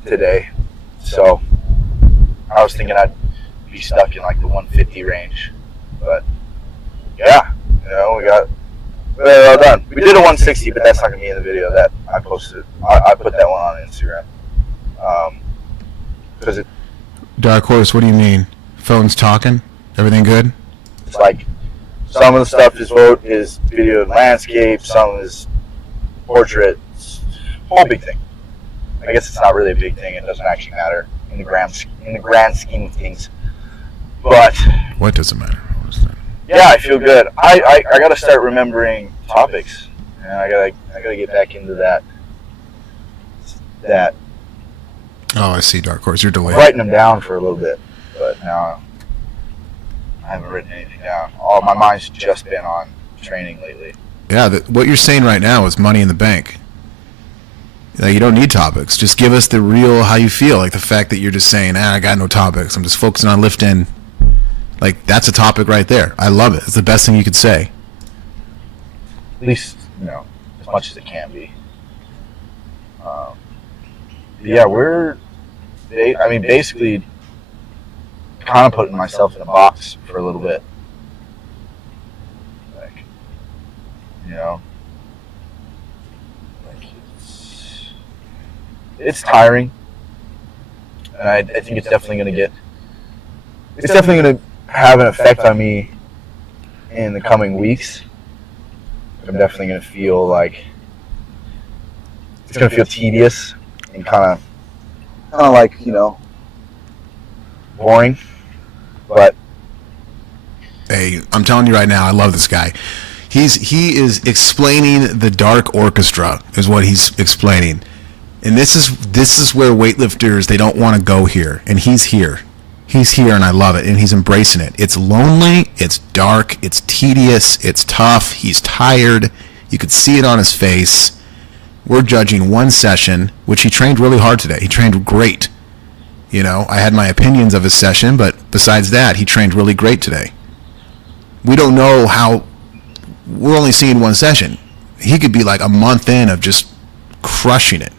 today. So I was thinking I'd be stuck in like the 150 range. But yeah, we got well done. We did a 160, but that's not going to be in the video that I posted. I put that one on Instagram. Because Dark Horse, what do you mean? Phone's talking? Everything good? it's like some of the stuff is video landscape, some is portrait, whole big thing. I guess it's not really a big thing. It doesn't actually matter in the grand scheme of things. But What doesn't matter? yeah, I feel good. I got to start remembering topics, and I gotta get back into that. Oh, I see, Dark Horse. You're delayed. Writing them down for a little bit, but now I haven't written anything down. All my mind's just been on training lately. Yeah, what you're saying right now is money in the bank. Like, you don't need topics. Just give us the real how you feel. Like the fact that you're just saying, I got no topics. I'm just focusing on lifting. Like, that's a topic right there. I love it. It's the best thing you could say. At least, as much as it can be. Yeah, basically kind of putting myself in a box for a little bit. Like, it's tiring. And I think it's definitely going to have an effect on me in the coming weeks. I'm definitely going to feel like it's going to feel tedious and kind of like, boring. But Hey, I'm telling you right now, I love this guy. He is explaining the dark orchestra is what he's explaining. And this is where weightlifters, they don't want to go here. And he's here. He's here, and I love it, and he's embracing it. It's lonely, it's dark, it's tedious, it's tough, he's tired. You could see it on his face. We're judging one session, which he trained really hard today. He trained great. I had my opinions of his session, but besides that, he trained really great today. We don't know how. We're only seeing one session. He could be like a month in of just crushing it.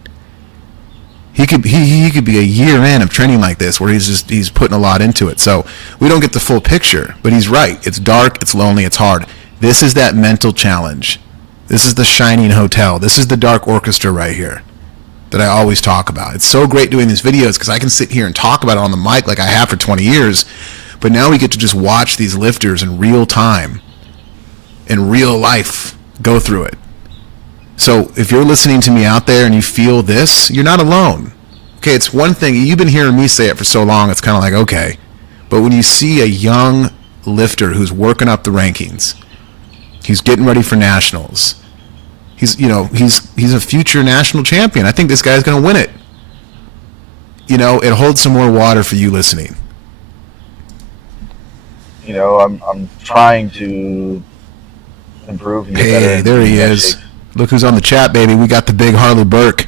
He could be a year in of training like this where he's putting a lot into it. So we don't get the full picture, but he's right. It's dark, it's lonely, it's hard. This is that mental challenge. This is the shining hotel. This is the dark orchestra right here. that I always talk about. It's so great doing these videos because I can sit here and talk about it on the mic like I have for 20 years, but now we get to just watch these lifters in real time, in real life, go through it. So if you're listening to me out there and you feel this, you're not alone. Okay, it's one thing, you've been hearing me say it for so long, it's kind of like, okay. But when you see a young lifter who's working up the rankings, he's getting ready for nationals, he's a future national champion. I think this guy's going to win it. It holds some more water for you listening. I'm trying to improve and get better. Hey, there he is. Look who's on the chat, baby. We got the big Harley Burke.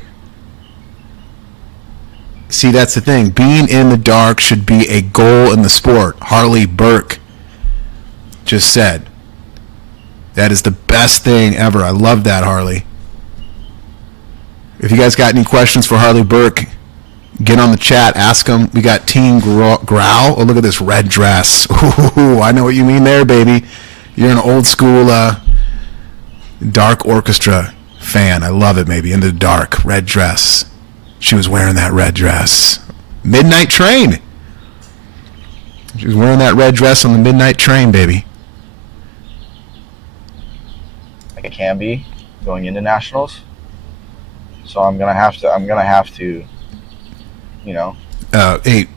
See, that's the thing. Being in the dark should be a goal in the sport. Harley Burke just said. That is the best thing ever. I love that, Harley. If you guys got any questions for Harley Burke, get on the chat. Ask him. We got Team Growl. Oh, look at this red dress. Ooh, I know what you mean there, baby. You're an old school dark orchestra fan. I love it, maybe. In the dark, red dress. She was wearing that red dress. Midnight Train. She was wearing that red dress on the Midnight Train, baby. It can be going into nationals. So I'm gonna have to, Hey,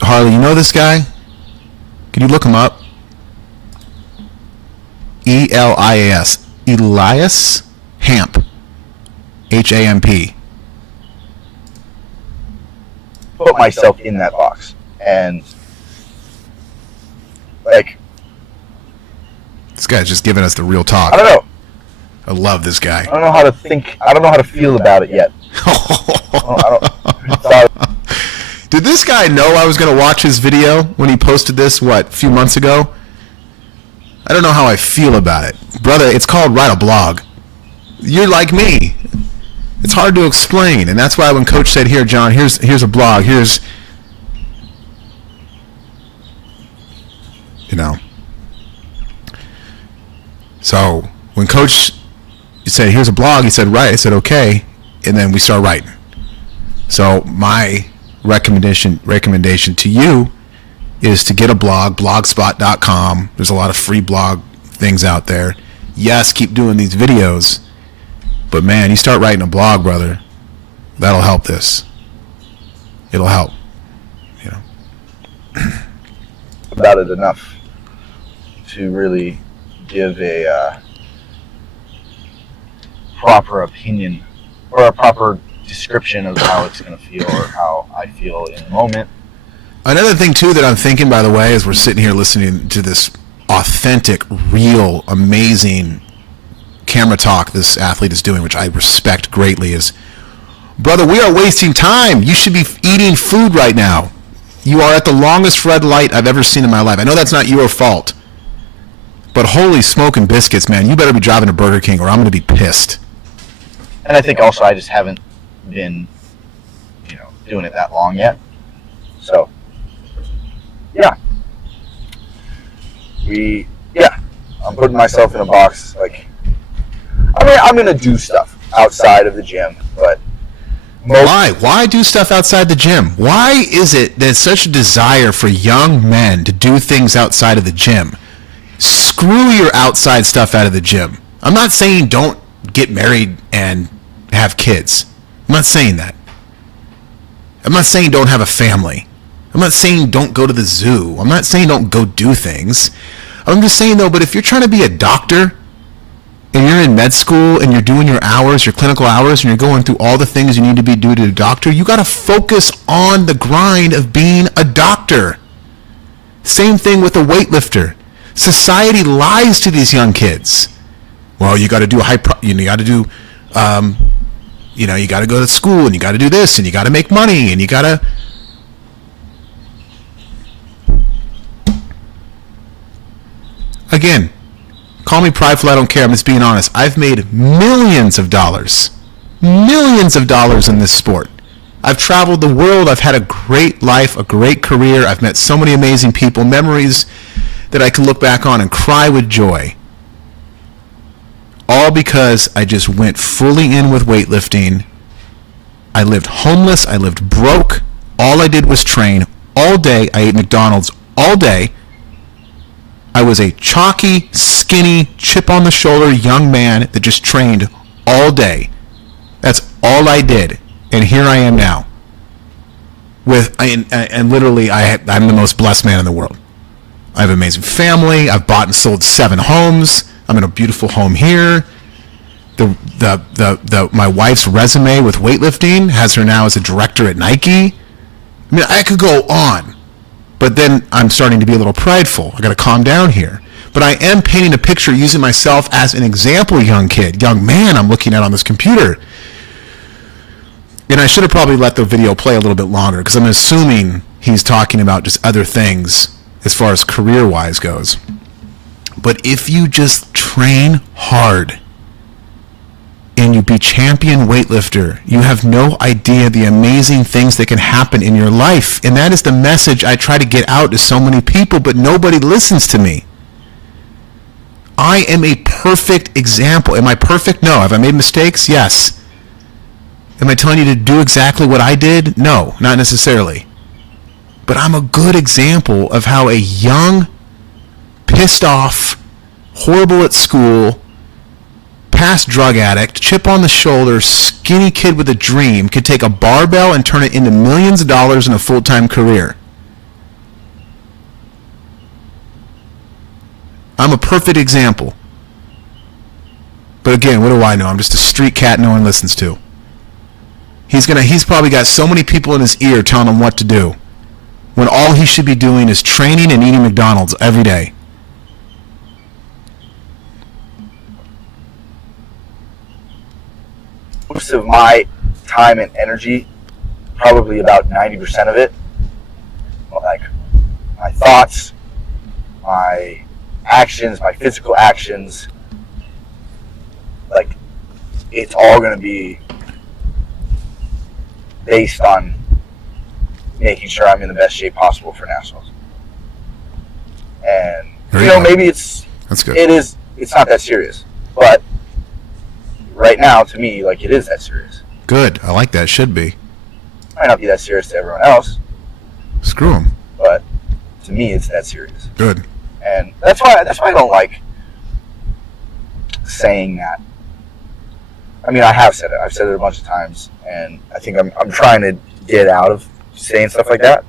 Harley, you know this guy? Can you look him up? Elias. Elias Hamp. Hamp. put myself in that box. And This guy's just giving us the real talk. I don't know. I love this guy. I don't know how to think. I don't know how to feel about it yet. Did this guy know I was going to watch his video when he posted this, a few months ago? I don't know how I feel about it. Brother, it's called Write a Blog. You're like me. It's hard to explain, and that's why when Coach said, here, John, here's a blog, So when Coach said, here's a blog, he said, write. I said, okay, and then we start writing. So my recommendation to you is to get a blog, blogspot.com. There's a lot of free blog things out there. Yes, keep doing these videos, but man, you start writing a blog, brother, that'll help this. It'll help. About it enough to really give a proper opinion or a proper description of how it's going to feel or how I feel in the moment. Another thing, too, that I'm thinking, by the way, as we're sitting here listening to this authentic, real, amazing camera talk this athlete is doing, which I respect greatly, is, brother, we are wasting time. You should be eating food right now. You are at the longest red light I've ever seen in my life. I know that's not your fault, but holy smoking biscuits, man, you better be driving to Burger King or I'm going to be pissed. And I think also I just haven't been, doing it that long yet. So, yeah. I'm putting myself in a box. I'm going to do stuff outside of the gym, but Why? Why do stuff outside the gym? Why is it there's such a desire for young men to do things outside of the gym? Screw your outside stuff out of the gym. I'm not saying don't get married and have kids. I'm not saying that. I'm not saying don't have a family. I'm not saying don't go to the zoo. I'm not saying don't go do things. I'm just saying, though, but if you're trying to be a doctor and you're in med school and you're doing your hours, your clinical hours, and you're going through all the things you need to be doing to a doctor, you got to focus on the grind of being a doctor. Same thing with a weightlifter. Society lies to these young kids. Well, you got to do you got to do, you got to go to school and you got to do this and you got to make money and you got to. Again, call me prideful, I don't care. I'm just being honest. I've made millions of dollars in this sport. I've traveled the world. I've had a great life, a great career. I've met so many amazing people, memories that I can look back on and cry with joy. All because I just went fully in with weightlifting I lived homeless. I lived broke. All I did was train all day. I ate McDonald's all day. I was a chalky, skinny, chip on the shoulder young man that just trained all day. That's all I did. And here I am now. And literally, I'm the most blessed man in the world. I have an amazing family. I've bought and sold 7 homes. I'm in a beautiful home here. My wife's resume with weightlifting has her now as a director at Nike. I mean, I could go on, but then I'm starting to be a little prideful. I got to calm down here. But I am painting a picture using myself as an example, young man I'm looking at on this computer. And I should have probably let the video play a little bit longer because I'm assuming he's talking about just other things as far as career-wise goes. But if you just train hard and you be champion weightlifter, you have no idea the amazing things that can happen in your life. And that is the message I try to get out to so many people, but nobody listens to me. I am a perfect example. Am I perfect? No. Have I made mistakes? Yes. Am I telling you to do exactly what I did? No, not necessarily. But I'm a good example of how a young, pissed off, horrible at school, past drug addict, chip on the shoulder, skinny kid with a dream could take a barbell and turn it into millions of dollars in a full-time career. I'm a perfect example. But again, what do I know? I'm just a street cat no one listens to. He's probably got so many people in his ear telling him what to do, when all he should be doing is training and eating McDonald's every day. Most of my time and energy, probably about 90% of it, like my thoughts, my actions, my physical actions, like it's all going to be based on making sure I'm in the best shape possible for nationals. And maybe that's good. It's not that serious, but right now to me, like, it is that serious. Good. I like that. It should be. Might not be that serious to everyone else. Screw them. But to me, it's that serious. Good. And that's why I don't like saying that. I mean, I have said it. I've said it a bunch of times, and I think I'm trying to get out of saying stuff like that.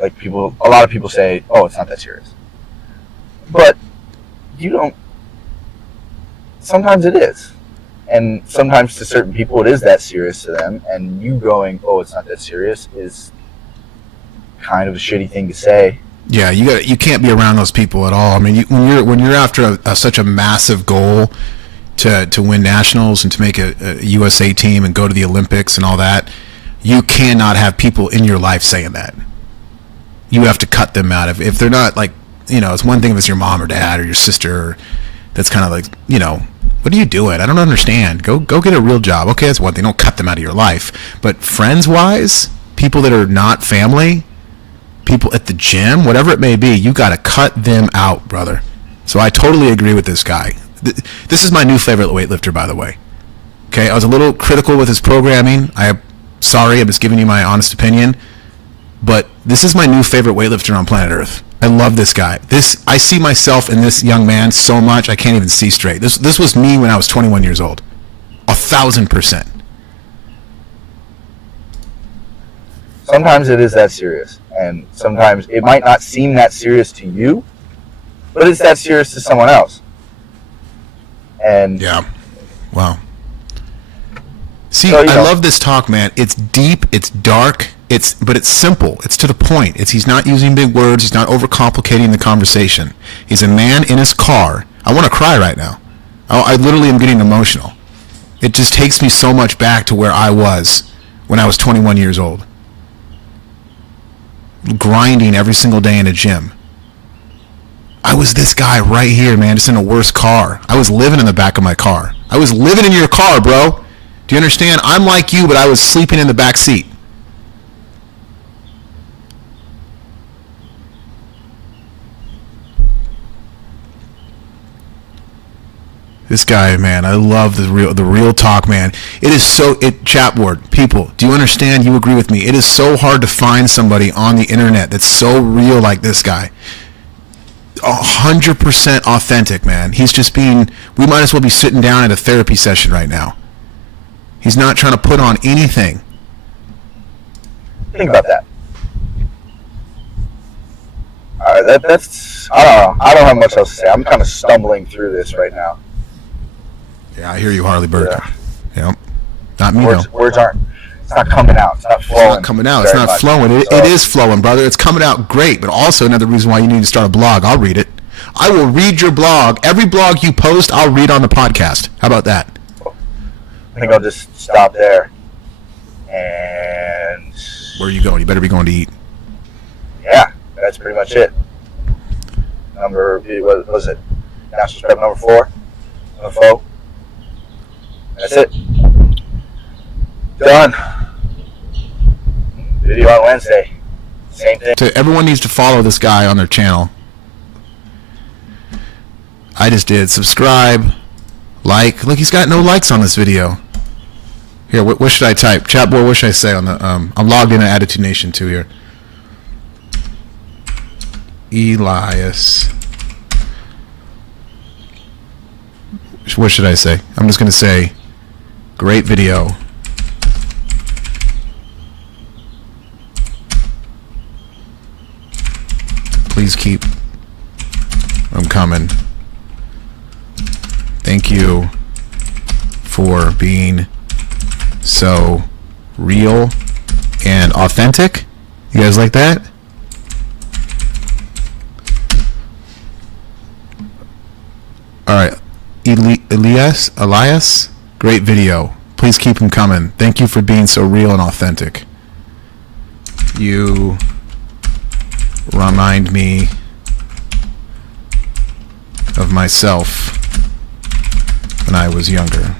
Like a lot of people say, "Oh, it's not that serious," but you don't. Sometimes it is, and sometimes to certain people it is that serious to them. And you going, "Oh, it's not that serious," is kind of a shitty thing to say. Yeah, you can't be around those people at all. I mean, when you're after such a massive goal to win nationals and to make a USA team and go to the Olympics and all that, you cannot have people in your life saying that. You have to cut them out. If they're not like, it's one thing if it's your mom or dad or your sister. That's kind of like, what are you doing? I don't understand. Go get a real job. Okay, that's one thing. Don't cut them out of your life. But friends-wise, people that are not family, people at the gym, whatever it may be, you got to cut them out, brother. So I totally agree with this guy. This is my new favorite weightlifter, by the way. Okay, I was a little critical with his programming. I'm just giving you my honest opinion. But this is my new favorite weightlifter on planet Earth. I love this guy. I see myself in this young man so much I can't even see straight. This was me when I was 21 years old. 1,000%. Sometimes it is that serious, and sometimes it might not seem that serious to you, but it's that serious to someone else. And yeah, wow. See, I love this talk, man. It's deep, it's dark, but it's simple. It's to the point. He's not using big words. He's not overcomplicating the conversation. He's a man in his car. I want to cry right now. I literally am getting emotional. It just takes me so much back to where I was when I was 21 years old. Grinding every single day in a gym. I was this guy right here, man, just in a worse car. I was living in the back of my car. I was living in your car, bro. Do you understand? I'm like you, but I was sleeping in the back seat. This guy, man, I love the real talk, man. It is so, chat board, people, do you understand? You agree with me? It is so hard to find somebody on the internet that's so real like this guy. 100% authentic, man. He's just being, we might as well be sitting down at a therapy session right now. He's not trying to put on anything. Think about that. All right, that's, I don't know. I don't have much else to say. I'm kind of stumbling through this right now. Yeah, I hear you, Harley Bird. Yeah. Yep. Not me, Words though. aren't, it's not coming out. It's not flowing. It's not coming out. It's not flowing. It is flowing, brother. It's coming out great, but also another reason why you need to start a blog. I'll read it. I will read your blog. Every blog you post, I'll read on the podcast. How about that? I think I'll just stop there. And Where are you going? You better be going to eat. yeah, that's pretty much it. What was it? National Prep number 4? Number 4? That's it. Done. Video on Wednesday. Same thing. So everyone needs to follow this guy on their channel. I just did. Subscribe. Like. Look, he's got no likes on this video. Here, what should I type? Chat boy, what should I say on the... I'm logged in at Attitude Nation 2 here. Elias. What should I say? I'm just going to say, great video. Please keep them coming. Thank you for being so real and authentic. You guys like that? All right. Elias, great video. Please keep them coming. Thank you for being so real and authentic. You remind me of myself when I was younger.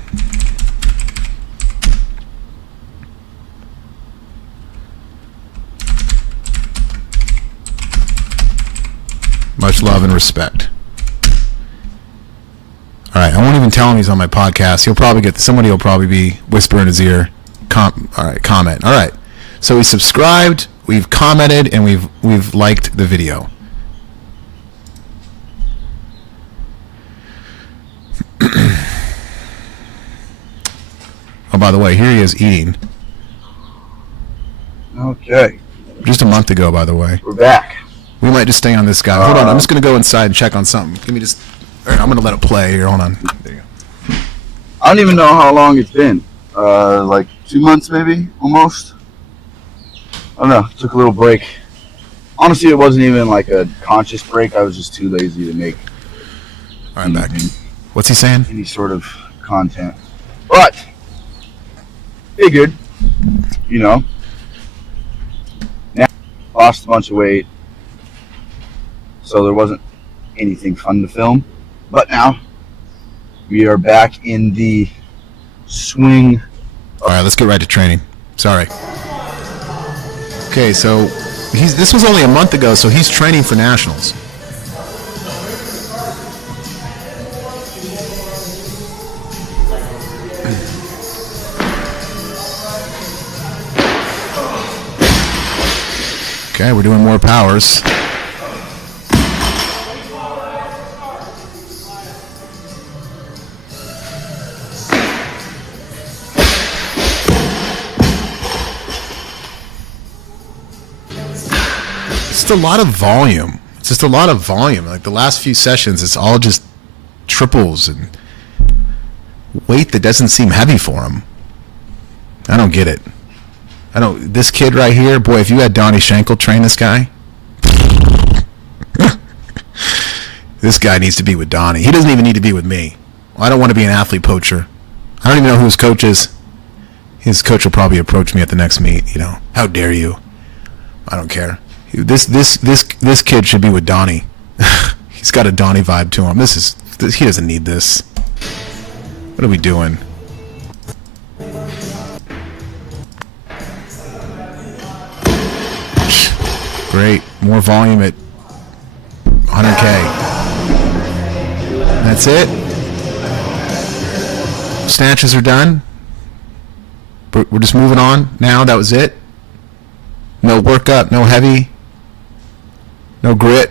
Much love and respect. All right, I won't even tell him he's on my podcast. He'll probably somebody will probably be whispering in his ear. All right, comment. All right, so we subscribed, we've commented, and we've liked the video. Oh, by the way, here he is eating. Okay. Just a month ago, by the way. We're back. We might just stay on this guy. Hold on, I'm just going to go inside and check on something. Give me just... All right, I'm going to let it play here. Hold on. There you go. I don't even know how long it's been. Like 2 months maybe, almost. I don't know. Took a little break. Honestly, it wasn't even like a conscious break. I was just too lazy to make All right, back. What's he saying? any sort of content. But figured, you know, now lost a bunch of weight, so there wasn't anything fun to film. But now we are back in the swing. All right, let's get right to training. Sorry. Okay, so this was only a month ago, so he's training for nationals. Okay, we're doing more powers. It's a lot of volume. It's just a lot of volume. Like the last few sessions, it's all just triples and weight that doesn't seem heavy for him. I don't get it. I don't. This kid right here, boy, if you had Donnie Schenkel train this guy, this guy needs to be with Donnie. He doesn't even need to be with me. I don't want to be an athlete poacher. I don't even know who his coach is. His coach will probably approach me at the next meet. You know, how dare you? I don't care. This kid should be with Donnie. He's got a Donnie vibe to him. He doesn't need this. What are we doing? Great. More volume at 100K. That's it. snatches are done. We're just moving on now. That was it. No workup, no heavy, no grit.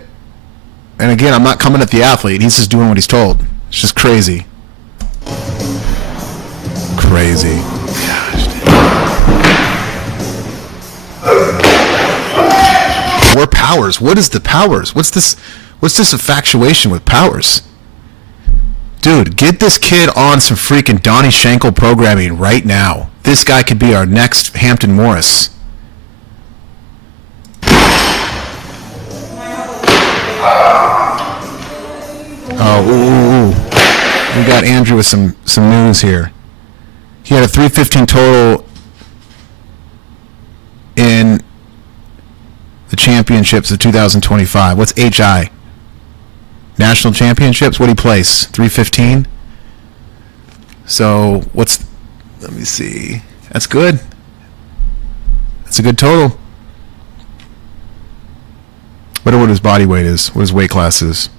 And again, I'm not coming at the athlete. He's just doing what he's told. It's just crazy. Crazy. Gosh. More powers. What is the powers? What's this infatuation with powers? Dude, get this kid on some freaking Donnie Schenkel programming right now. This guy could be our next Hampton Morris. Oh, ooh. We got Andrew with some news here. He had a 315 total in the championships of 2025. What's HI? National championships? What'd he place? 315? So, let me see. That's good. That's a good total. I wonder what his body weight is, what his weight class is.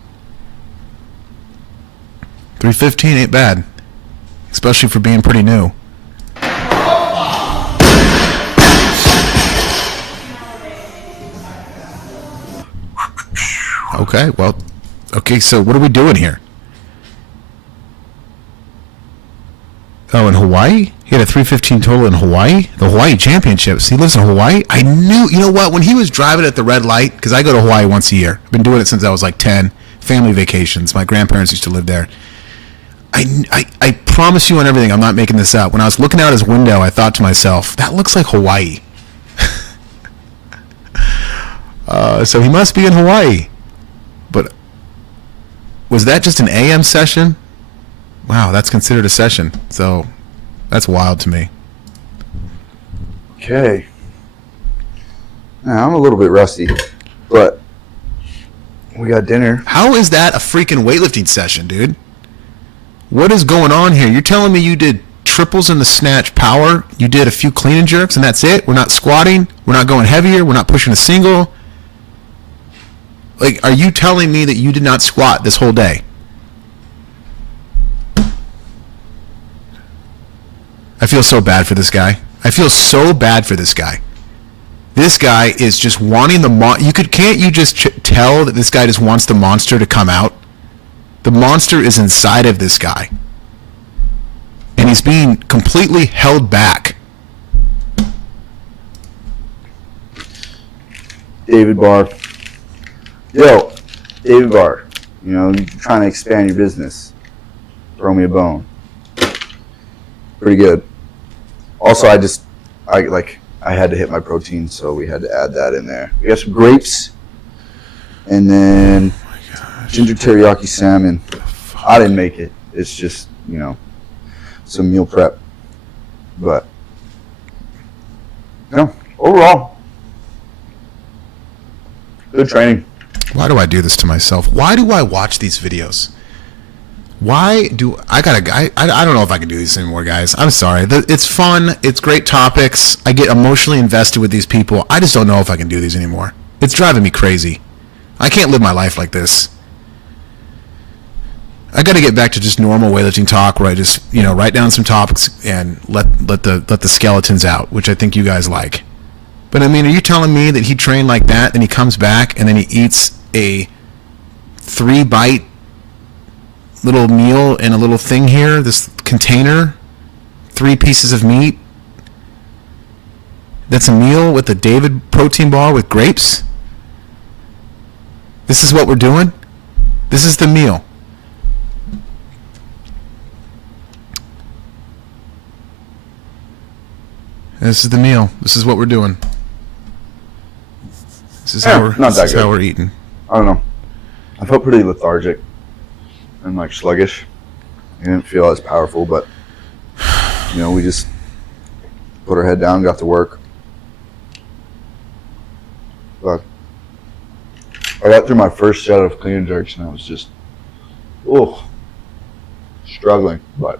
315 ain't bad, especially for being pretty new. Okay, so what are we doing here? Oh, in Hawaii? He had a 315 total in Hawaii? The Hawaii Championships. He lives in Hawaii? I knew, you know what, when he was driving at the red light, because I go to Hawaii once a year. I've been doing it since I was like 10. Family vacations. My grandparents used to live there. I promise you on everything, I'm not making this up. When I was looking out his window, I thought to myself, that looks like Hawaii. So he must be in Hawaii. But was that just an AM session? Wow, that's considered a session. So that's wild to me. Okay. Now, I'm a little bit rusty, but we got dinner. How is that a freaking weightlifting session, dude? What is going on here? You're telling me you did triples in the snatch power, you did a few clean and jerks, and that's it? We're not squatting? We're not going heavier? We're not pushing a single? Like, are you telling me that you did not squat this whole day? I feel so bad for this guy. This guy is just wanting the can't you just tell that this guy just wants the monster to come out? The monster is inside of this guy. And he's being completely held back. David Barr. Yo, David Barr. You know, you're trying to expand your business. Throw me a bone. Pretty good. Also, I had to hit my protein, so we had to add that in there. We got some grapes, and then ginger teriyaki salmon. I didn't make it. It's just, you know, some meal prep. But, you know, overall, good training. Why do I do this to myself? Why do I watch these videos? I don't know if I can do these anymore, guys. I'm sorry. It's fun. It's great topics. I get emotionally invested with these people. I just don't know if I can do these anymore. It's driving me crazy. I can't live my life like this. I got to get back to just normal weightlifting talk where I just, you know, write down some topics and let the skeletons out, which I think you guys like. But I mean, are you telling me that he trained like that, then he comes back and then he eats a 3-bite little meal in a little thing here, this container, 3 pieces of meat? That's a meal with a David protein bar with grapes? This is what we're doing? This is the meal. This is the meal. This is what we're doing. This is how we're eating. I don't know. I felt pretty lethargic and like sluggish. I didn't feel as powerful, but you know, we just put our head down, got to work. But I got through my first set of clean and jerks, and I was just, struggling. But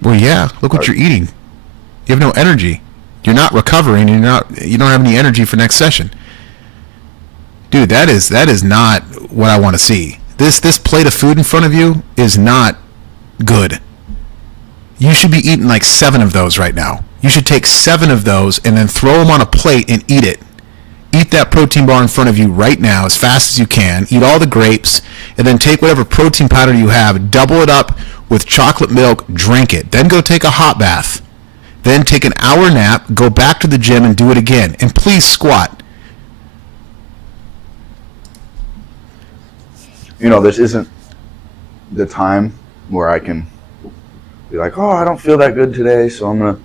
well, yeah. Look what you're eating. You have no energy. You're not recovering. You don't have any energy for next session. Dude, that is not what I want to see. This plate of food in front of you is not good. You should be eating like 7 of those right now. You should take 7 of those and then throw them on a plate and eat it. Eat that protein bar in front of you right now as fast as you can. Eat all the grapes, and then take whatever protein powder you have, double it up with chocolate milk, drink it. Then go take a hot bath. Then take an hour nap, go back to the gym and do it again. And please squat. This isn't the time where I can be like, oh, I don't feel that good today, so I'm going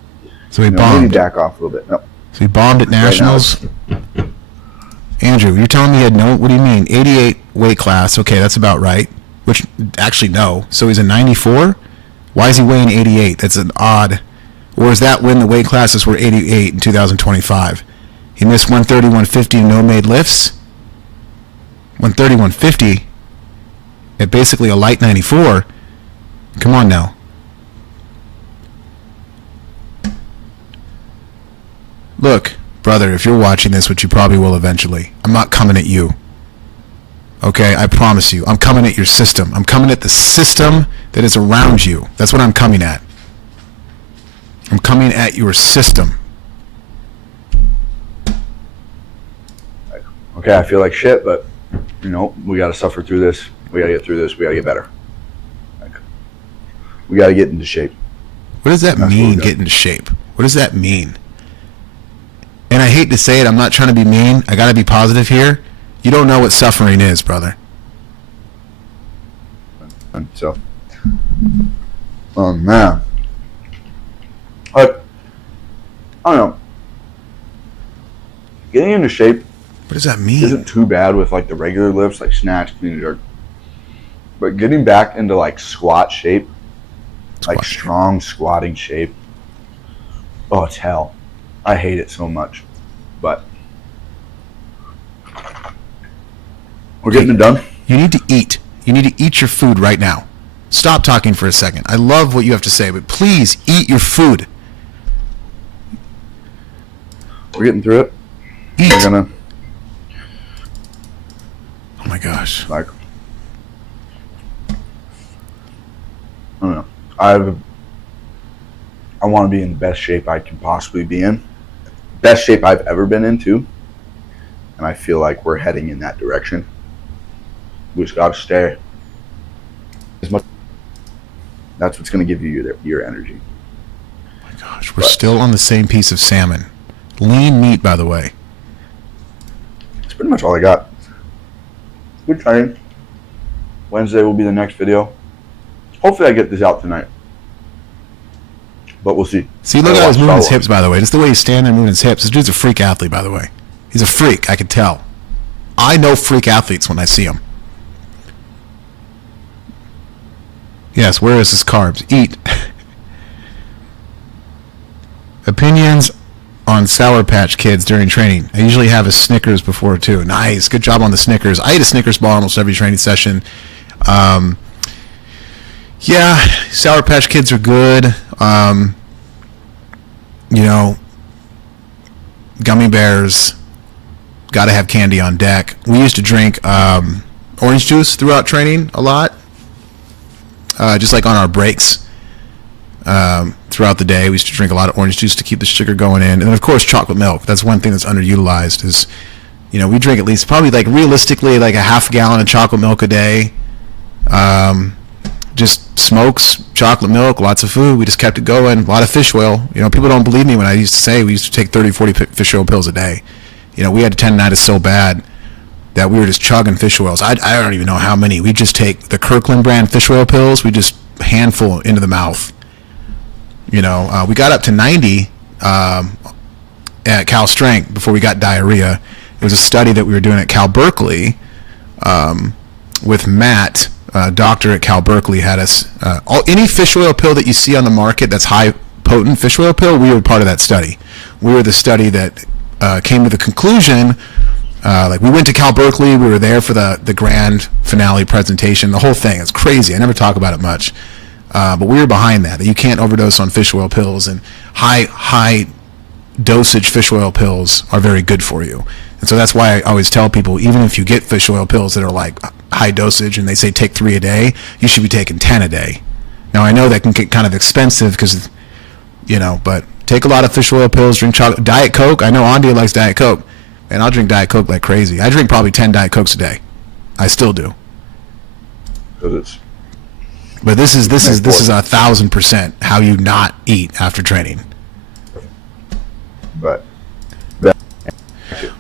So he to bombed. maybe back off a little bit. No. So he bombed at Nationals. Andrew, you're telling me he had no, what do you mean? 88 weight class. Okay, that's about right. Which, actually, no. So he's a 94? Why is he weighing 88? That's an odd. Or is that when the weight classes were 88 in 2025? He missed 130, 150 and no made lifts? 130, 150 at basically a light 94? Come on now. Look, brother, if you're watching this, which you probably will eventually, I'm not coming at you. Okay, I promise you. I'm coming at your system. I'm coming at the system that is around you. That's what I'm coming at. I'm coming at your system. Okay, I feel like shit, but, we got to suffer through this. We got to get through this. We got to get better. We got to get into shape. What does that That's what mean, we got. get into shape? What does that mean? And I hate to say it, I'm not trying to be mean. I got to be positive here. You don't know what suffering is, brother. And so, man. I don't know. Getting into shape What does that mean? isn't too bad with like the regular lifts, like snatch, clean and jerk. But getting back into like squat shape, like Squat shape. strong squatting shape, oh, it's hell. I hate it so much. But we're getting it done. You need to eat. You need to eat your food right now. Stop talking for a second. I love what you have to say, but please eat your food. We're getting through it. Eat. We're gonna Oh my gosh. like, I don't know. I want to be in the best shape I can possibly be in. Best shape I've ever been in too. And I feel like we're heading in that direction. We just gotta stay as much. That's what's gonna give you your energy. Oh my gosh. We're still on the same piece of salmon. Lean meat, by the way. That's pretty much all I got. Good training. Wednesday will be the next video. Hopefully I get this out tonight. But we'll see. See, look I how he's watched moving his Star hips, by the way. Just the way he's standing there moving his hips. This dude's a freak athlete, by the way. He's a freak. I can tell. I know freak athletes when I see them. Yes, where is his carbs? Eat. Opinions on Sour Patch Kids during training. I usually have a Snickers before, too. Nice. Good job on the Snickers. I eat a Snickers bar almost every training session. Yeah, Sour Patch Kids are good. Gummy bears. Got to have candy on deck. We used to drink orange juice throughout training a lot. Just like on our breaks throughout the day. We used to drink a lot of orange juice to keep the sugar going in. And then, of course, chocolate milk. That's one thing that's underutilized is, we drink at least probably like realistically like a half gallon of chocolate milk a day. Just smokes, chocolate milk, lots of food. We just kept it going. A lot of fish oil. People don't believe me when I used to say we used to take 30, 40 fish oil pills a day. We had tendinitis so bad that we were just chugging fish oils. I don't even know how many. We just take the Kirkland brand fish oil pills. We just handful into the mouth. We got up to 90 at Cal Strength before we got diarrhea. It was a study that we were doing at Cal Berkeley with Matt. Doctor at Cal Berkeley had us any fish oil pill that you see on the market that's high potent fish oil pill. We were part of that study. We were the study that came to the conclusion. We went to Cal Berkeley. We were there for the grand finale presentation. The whole thing. It's crazy. I never talk about it much, but we were behind that. You can't overdose on fish oil pills, and high dosage fish oil pills are very good for you. And so that's why I always tell people, even if you get fish oil pills that are like high dosage and they say take 3 a day, you should be taking 10 a day. Now I know that can get kind of expensive because, but take a lot of fish oil pills, drink chocolate, Diet Coke. I know Andy likes Diet Coke, and I'll drink Diet Coke like crazy. I drink probably 10 Diet Cokes a day. I still do. But this is 1,000% how you not eat after training. But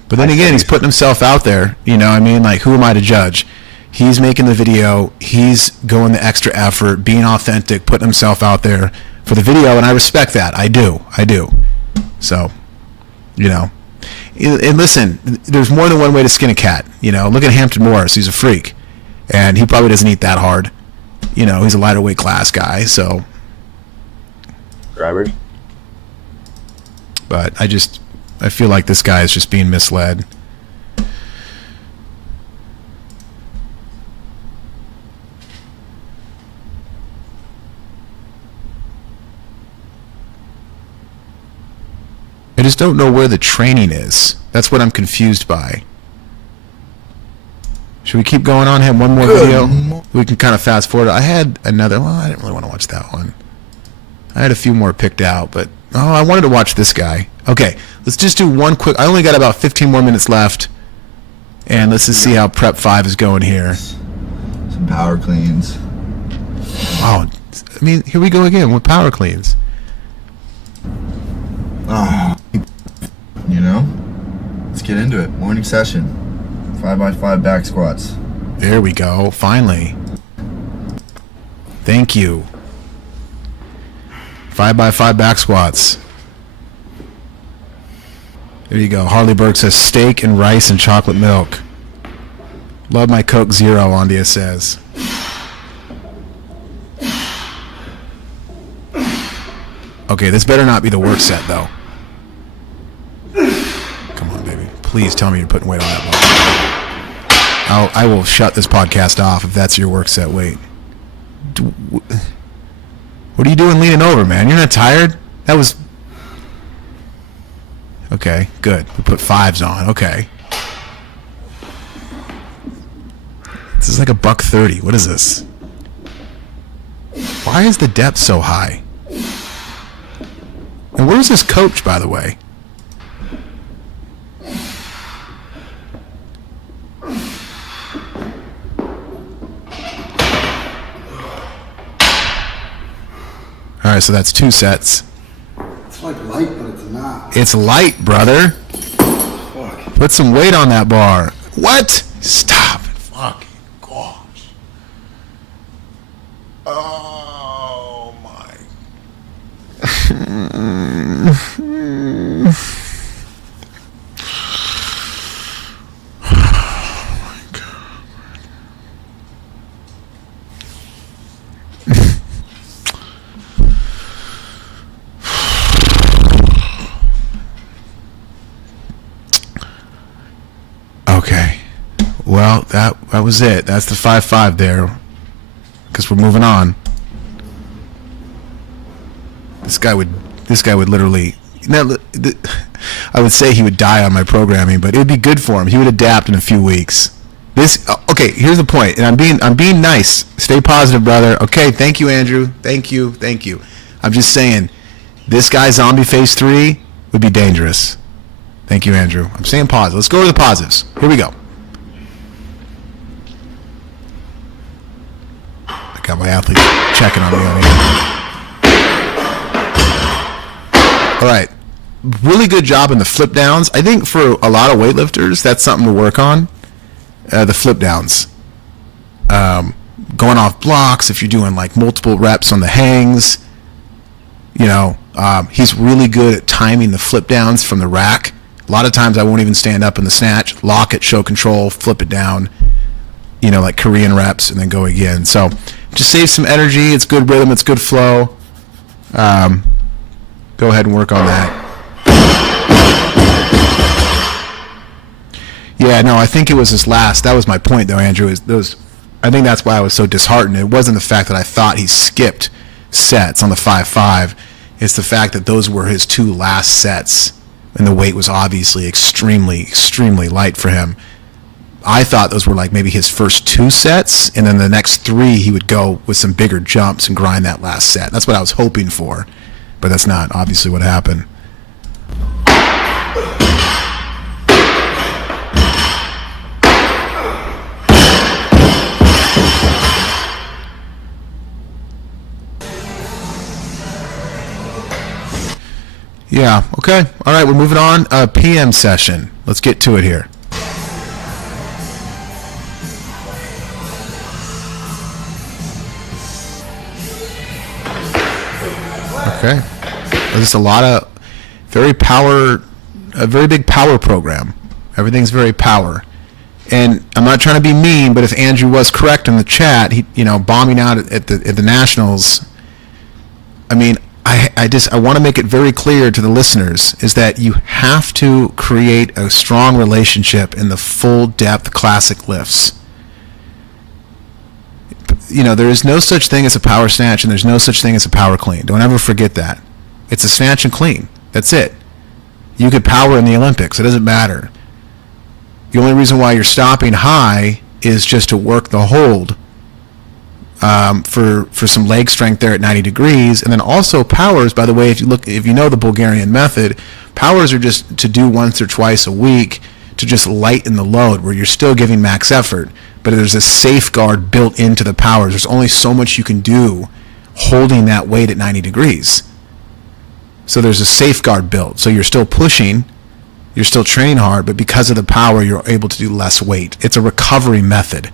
then again, he's putting himself out there. You know what I mean? Like, who am I to judge? He's making the video. He's going the extra effort, being authentic, putting himself out there for the video, and I respect that. I do. So, And listen, there's more than one way to skin a cat. Look at Hampton Morris. He's a freak, and he probably doesn't eat that hard. He's a lighter weight class guy, so. Grabbers. But I feel like this guy is just being misled. I just don't know where the training is. That's what I'm confused by. Should we keep going on? Have one more video? We can kind of fast forward. I had another. Well, I didn't really want to watch that one. I had a few more picked out, but I wanted to watch this guy. Okay, let's just do one quick. I only got about 15 more minutes left, and let's just see how Prep 5 is going here. Some power cleans. Oh, I mean, here we go again with power cleans. Oh, let's get into it. Morning session, 5x5 back squats. There we go. Finally. Thank you. 5x5 back squats. There you go. Harley Burke says steak and rice and chocolate milk. Love my Coke Zero, Andia says. Okay, this better not be the work set, though. Come on, baby. Please tell me you're putting weight on that bar. I will shut this podcast off if that's your work set weight. What are you doing leaning over, man? You're not tired? That was... Okay, good. We put 5s on. Okay. This is like $130. What is this? Why is the depth so high? And where's this coach, by the way? All right, so that's 2 sets. It's like light, but it's not. It's light, brother. Fuck. Put some weight on that bar. What? Stop. Fucking gosh. Oh, my. Okay. Well, that was it. That's the 5-5 there. Because we're moving on. This guy would literally... I would say he would die on my programming, but it would be good for him. He would adapt in a few weeks. Okay, here's the point, and I'm being nice. Stay positive, brother. Okay, thank you, Andrew. Thank you. I'm just saying, this guy Zombie Phase 3 would be dangerous. Thank you, Andrew. I'm saying positive. Let's go to the positives. Here we go. I got my athletes checking on me on here. All right. Really good job in the flip downs. I think for a lot of weightlifters, that's something to work on. The flip downs. Going off blocks, if you're doing like multiple reps on the hangs. He's really good at timing the flip downs from the rack. A lot of times I won't even stand up in the snatch, lock it, show control, flip it down, like Korean reps, and then go again. So just save some energy. It's good rhythm. It's good flow. Go ahead and work on that. Yeah, no, I think it was his last. That was my point, though, Andrew. I think that's why I was so disheartened. It wasn't the fact that I thought he skipped sets on the 5-5. It's the fact that those were his 2 last sets, and the weight was obviously extremely, extremely light for him. I thought those were like maybe his first 2 sets, and then the next 3 he would go with some bigger jumps and grind that last set. That's what I was hoping for, but that's not obviously what happened. Yeah, okay. All right, we're moving on. PM session. Let's get to it here. Okay. There's just a lot of a very big power program. Everything's very power. And I'm not trying to be mean, but if Andrew was correct in the chat, he, bombing out at the Nationals, I mean, I want to make it very clear to the listeners is that you have to create a strong relationship in the full depth classic lifts. There is no such thing as a power snatch, and there's no such thing as a power clean. Don't ever forget that. It's a snatch and clean. That's it. You could power in the Olympics. It doesn't matter. The only reason why you're stopping high is just to work the hold for some leg strength there at 90 degrees. And then also powers, by the way, if you know the Bulgarian method, powers are just to do once or twice a week to just lighten the load where you're still giving max effort, but there's a safeguard built into the powers. There's only so much you can do holding that weight at 90 degrees. So there's a safeguard built. So you're still pushing, you're still training hard, but because of the power, you're able to do less weight. It's a recovery method.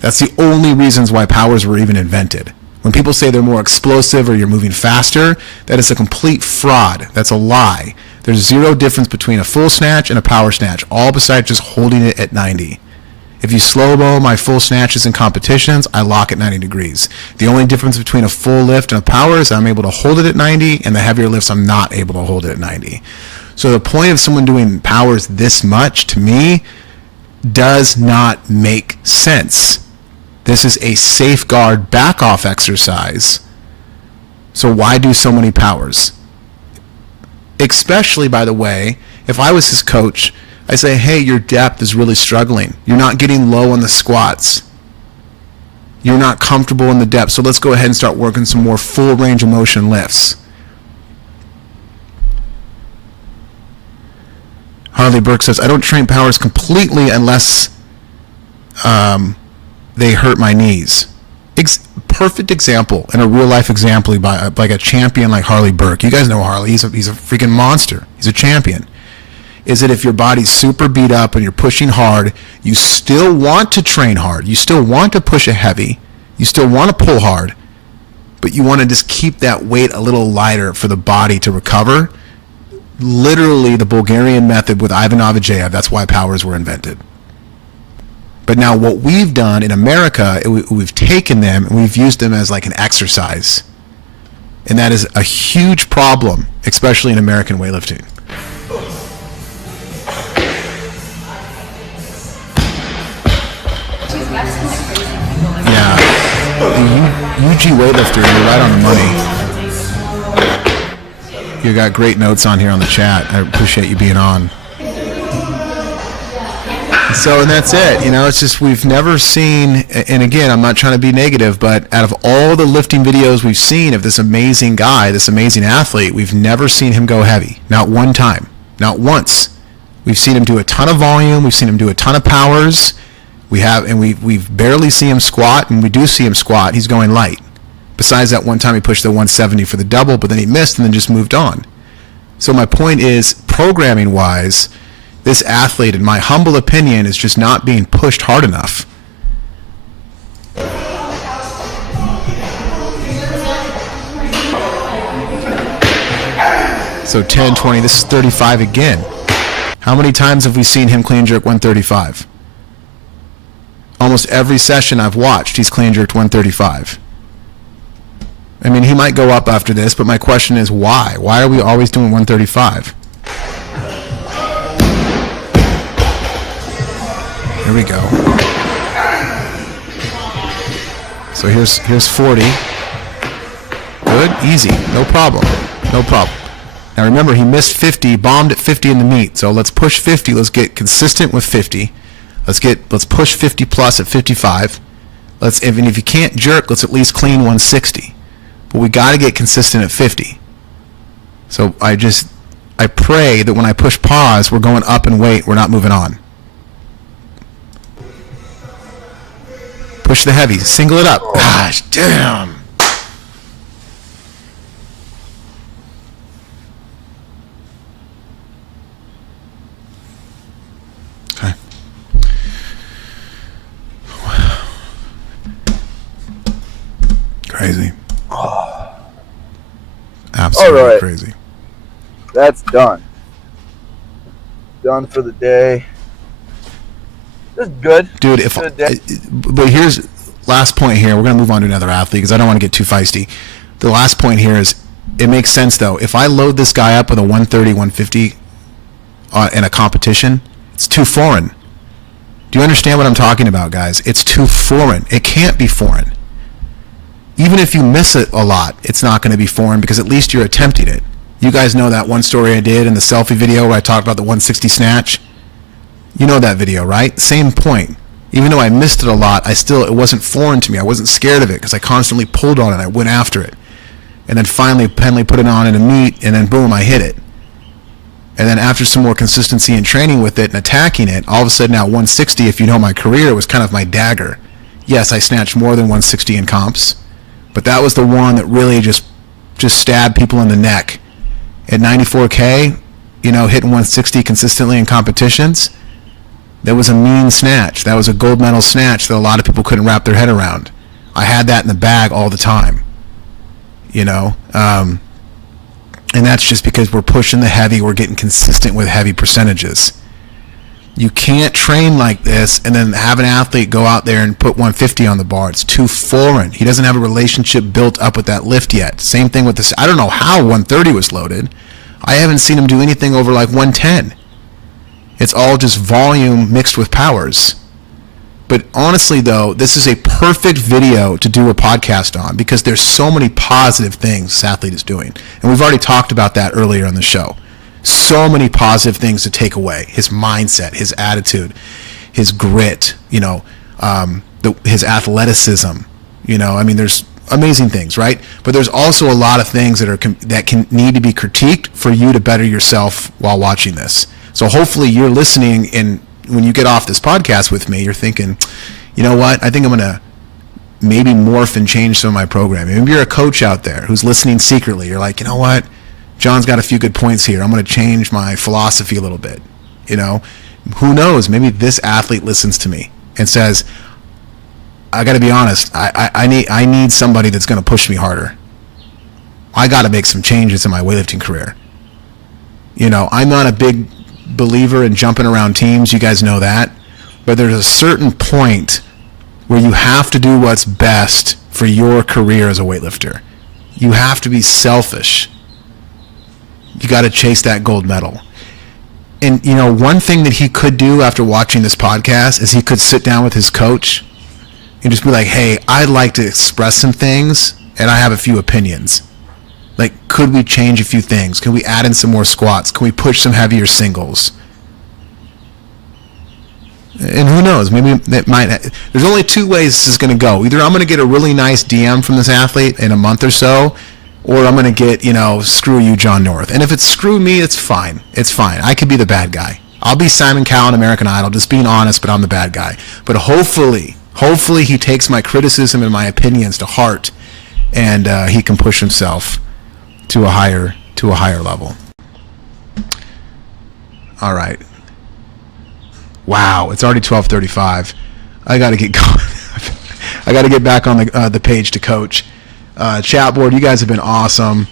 That's the only reasons why powers were even invented. When people say they're more explosive or you're moving faster, that is a complete fraud. That's a lie. There's zero difference between a full snatch and a power snatch, all besides just holding it at 90. If you slow-mo my full snatches in competitions, I lock at 90 degrees. The only difference between a full lift and a power is I'm able to hold it at 90, and the heavier lifts I'm not able to hold it at 90. So the point of someone doing powers this much, to me, does not make sense. This is a safeguard back-off exercise. So why do so many powers? Especially, by the way, if I was his coach, I say, hey, your depth is really struggling. You're not getting low on the squats. You're not comfortable in the depth. So let's go ahead and start working some more full range of motion lifts. Harley Burke says, I don't train powers completely unless they hurt my knees. Perfect example, and a real life example by like a champion like Harley Burke. You guys know Harley. He's a freaking monster. He's a champion. Is that if your body's super beat up and you're pushing hard, you still want to train hard. You still want to push a heavy. You still want to pull hard. But you want to just keep that weight a little lighter for the body to recover. Literally the Bulgarian method with Ivan Avdjev, that's why powers were invented. But now what we've done in America, we've taken them and we've used them as like an exercise. And that is a huge problem, especially in American weightlifting. Yeah, the UG weightlifter, you're right on the money. You got great notes on here on the chat. I appreciate you being on. So, and that's it. It's just we've never seen, and again, I'm not trying to be negative, but out of all the lifting videos we've seen of this amazing guy, this amazing athlete, we've never seen him go heavy. Not one time. Not once. We've seen him do a ton of volume. We've seen him do a ton of powers. We've barely seen him squat, and we do see him squat. He's going light. Besides that one time he pushed the 170 for the double, but then he missed and then just moved on. So my point is, programming-wise, this athlete, in my humble opinion, is just not being pushed hard enough. So 10, 20, this is 35 again. How many times have we seen him clean jerk 135? Almost every session I've watched, he's clean jerked 135. I mean, he might go up after this, but my question is why? Why are we always doing 135? Here we go. So here's 40. Good, easy, no problem. Now remember, he missed 50, bombed at 50 in the meet. So let's push 50. Let's get consistent with 50. Let's push 50 plus at 55. Even if you can't jerk, let's at least clean 160. But we got to get consistent at 50. So I pray that when I push pause, we're going up in weight, we're not moving on. Push the heavy, single it up. Gosh, damn. Okay. Crazy. Absolutely All right. crazy. That's done. Done for the day. This is good. Dude, Good day. but here's last point here. We're going to move on to another athlete because I don't want to get too feisty. The last point here is it makes sense, though. If I load this guy up with a 130, 150 in a competition, it's too foreign. Do you understand what I'm talking about, guys? It's too foreign. It can't be foreign. Even if you miss it a lot, it's not going to be foreign because at least you're attempting it. You guys know that one story I did in the selfie video where I talked about the 160 snatch? You know that video, right? Same point. Even though I missed it a lot, it wasn't foreign to me. I wasn't scared of it because I constantly pulled on it. I went after it. And then finally, Penley put it on in a meet, and then boom, I hit it. And then after some more consistency and training with it and attacking it, all of a sudden now 160, if you know my career, was kind of my dagger. Yes, I snatched more than 160 in comps, but that was the one that really just stabbed people in the neck. At 94K, hitting 160 consistently in competitions, that was a mean snatch. That was a gold medal snatch that a lot of people couldn't wrap their head around. I had that in the bag all the time, and that's just because we're pushing the heavy, we're getting consistent with heavy percentages. You can't train like this and then have an athlete go out there and put 150 on the bar. It's too foreign. He doesn't have a relationship built up with that lift yet. Same thing with this. I don't know how 130 was loaded. I haven't seen him do anything over like 110. It's all just volume mixed with powers. But honestly, though, this is a perfect video to do a podcast on because there's so many positive things this athlete is doing. And we've already talked about that earlier in the show. So many positive things to take away. His mindset, his attitude, his grit, his athleticism. There's amazing things, right? But there's also a lot of things that can need to be critiqued for you to better yourself while watching this. So hopefully you're listening, and when you get off this podcast with me, you're thinking, you know what? I think I'm going to maybe morph and change some of my programming. Maybe you're a coach out there who's listening secretly. You're like, you know what? John's got a few good points here. I'm going to change my philosophy a little bit. Who knows? Maybe this athlete listens to me and says, I got to be honest. I need somebody that's going to push me harder. I got to make some changes in my weightlifting career. I'm not a big believer in jumping around teams. You guys know that. But there's a certain point where you have to do what's best for your career as a weightlifter. You have to be selfish. You got to chase that gold medal. And, one thing that he could do after watching this podcast is he could sit down with his coach and just be like, hey, I'd like to express some things, and I have a few opinions. Like, could we change a few things? Can we add in some more squats? Can we push some heavier singles? And who knows? Maybe that might. There's only two ways this is going to go. Either I'm going to get a really nice DM from this athlete in a month or so, or I'm going to get, screw you, John North. And if it's screw me, it's fine. It's fine. I could be the bad guy. I'll be Simon Cowell in American Idol, just being honest, but I'm the bad guy. But hopefully he takes my criticism and my opinions to heart, and he can push himself to a higher level. All right. Wow, it's already 12:35. I got to get going. I got to get back on the page to coach. Chat board, you guys have been awesome.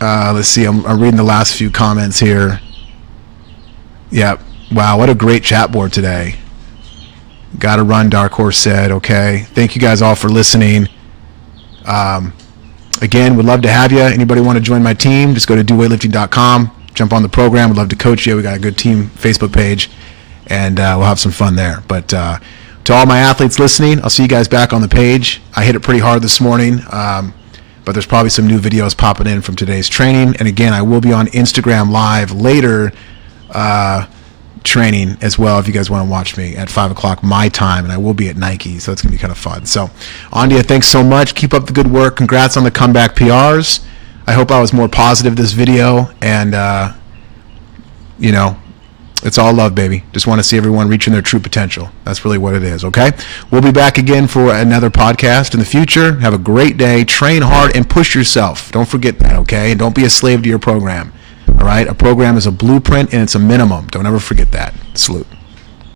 Let's see, I'm reading the last few comments here. Yep. Wow, what a great chat board today. Got to run, Dark Horse said. Okay. Thank you guys all for listening. Again, would love to have you. Anybody want to join my team, just go to doweightlifting.com. Jump on the program. Would love to coach you. We got a good team Facebook page, and we'll have some fun there. But to all my athletes listening, I'll see you guys back on the page. I hit it pretty hard this morning, but there's probably some new videos popping in from today's training. And again, I will be on Instagram Live later training as well if you guys want to watch me at 5 o'clock my time, and I will be at Nike, so it's going to be kind of fun. So, Andia, thanks so much. Keep up the good work. Congrats on the comeback PRs. I hope I was more positive this video, and, it's all love, baby. Just want to see everyone reaching their true potential. That's really what it is, okay? We'll be back again for another podcast in the future. Have a great day. Train hard and push yourself. Don't forget that, okay? And don't be a slave to your program, all right? A program is a blueprint, and it's a minimum. Don't ever forget that. Salute.